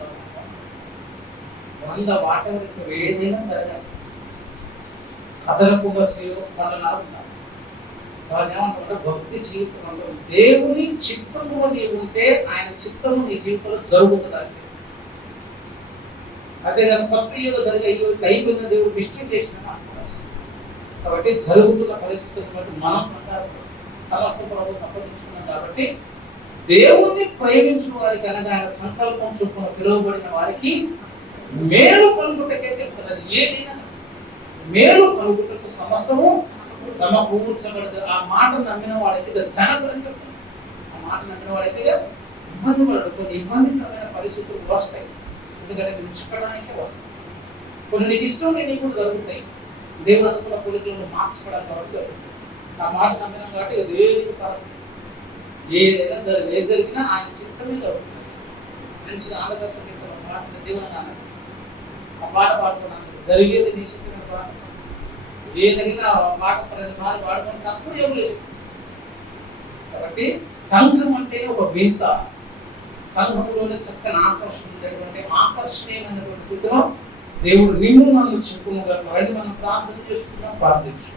100 వాటవరకు ఏదైనా జరగాలి, కదలకుండా శ్రీలో పనులా ఉన్నారు. వారిని ఏమంటారు, భక్తి జీవితం అంటారు. దేవుని చిత్తములో నీవు ఉంటే ఆయన చిత్తము నీ జీవితంలో జరుగుతుంది. అంతే. అంతేగాని భక్తి ఏదో జరిగే అయిపోయిన దేవుడు మిస్టేక్ చేసిన కాబట్టి జరుగుతున్న పరిస్థితులను బట్టి మనం సమస్త ప్రభుత్వం అప్పగించుకున్నాం. కాబట్టి దేవుణ్ణి ప్రేమించిన వారికి అనగా ఆయన సంకల్పం చొప్పున పిలువబడిన వారికి మేలు కలుగుటకైతే ఏదైనా మేలు కలుగుటకు సమస్తము సమకూర్చబడదు. ఆ మాట నమ్మిన వాడైతే జనకులు అని చెప్తారు. ఆ మాట నమ్మిన వాడైతే ఇబ్బంది పడడు. కొన్ని ఇబ్బందికరమైన పరిస్థితులు వస్తాయి, ఎందుకంటే నువ్వు చిక్కడానికే వస్తాయి. కొన్ని నీకు ఇష్టం నీకు కూడా జరుగుతాయి. దేవుడు అనుకున్న కోరికలను మార్చబడాలి కాబట్టి జరుగుతుంది. ఆ మాట నమ్మినాం కాబట్టి ఏది పరం ఏదైనా ఏది జరిగినా ఆయన చిత్తమే జరుగుతుంది. మంచిగా ఆంధ్రప్రదేశ్ మాట జీవనంగా ఆ పాట పాడుకోవడానికి జరిగేది నీ చిత్తమే పాట. ఏదైనా మాట 2 సార్లు పాడుకొని సంపూర్ణ ఏం లేదు. కాబట్టి సంఘం అంటే ఒక వింత, సంఘంలోనే చక్కని ఆకర్షణ ఉండేటువంటి ఆకర్షణీయమైనటువంటి స్థితిలో దేవుడు నిన్ను నన్ను చెప్పుకోగలరు. మనం ప్రార్థన చేసుకుందాం, ప్రార్థించు.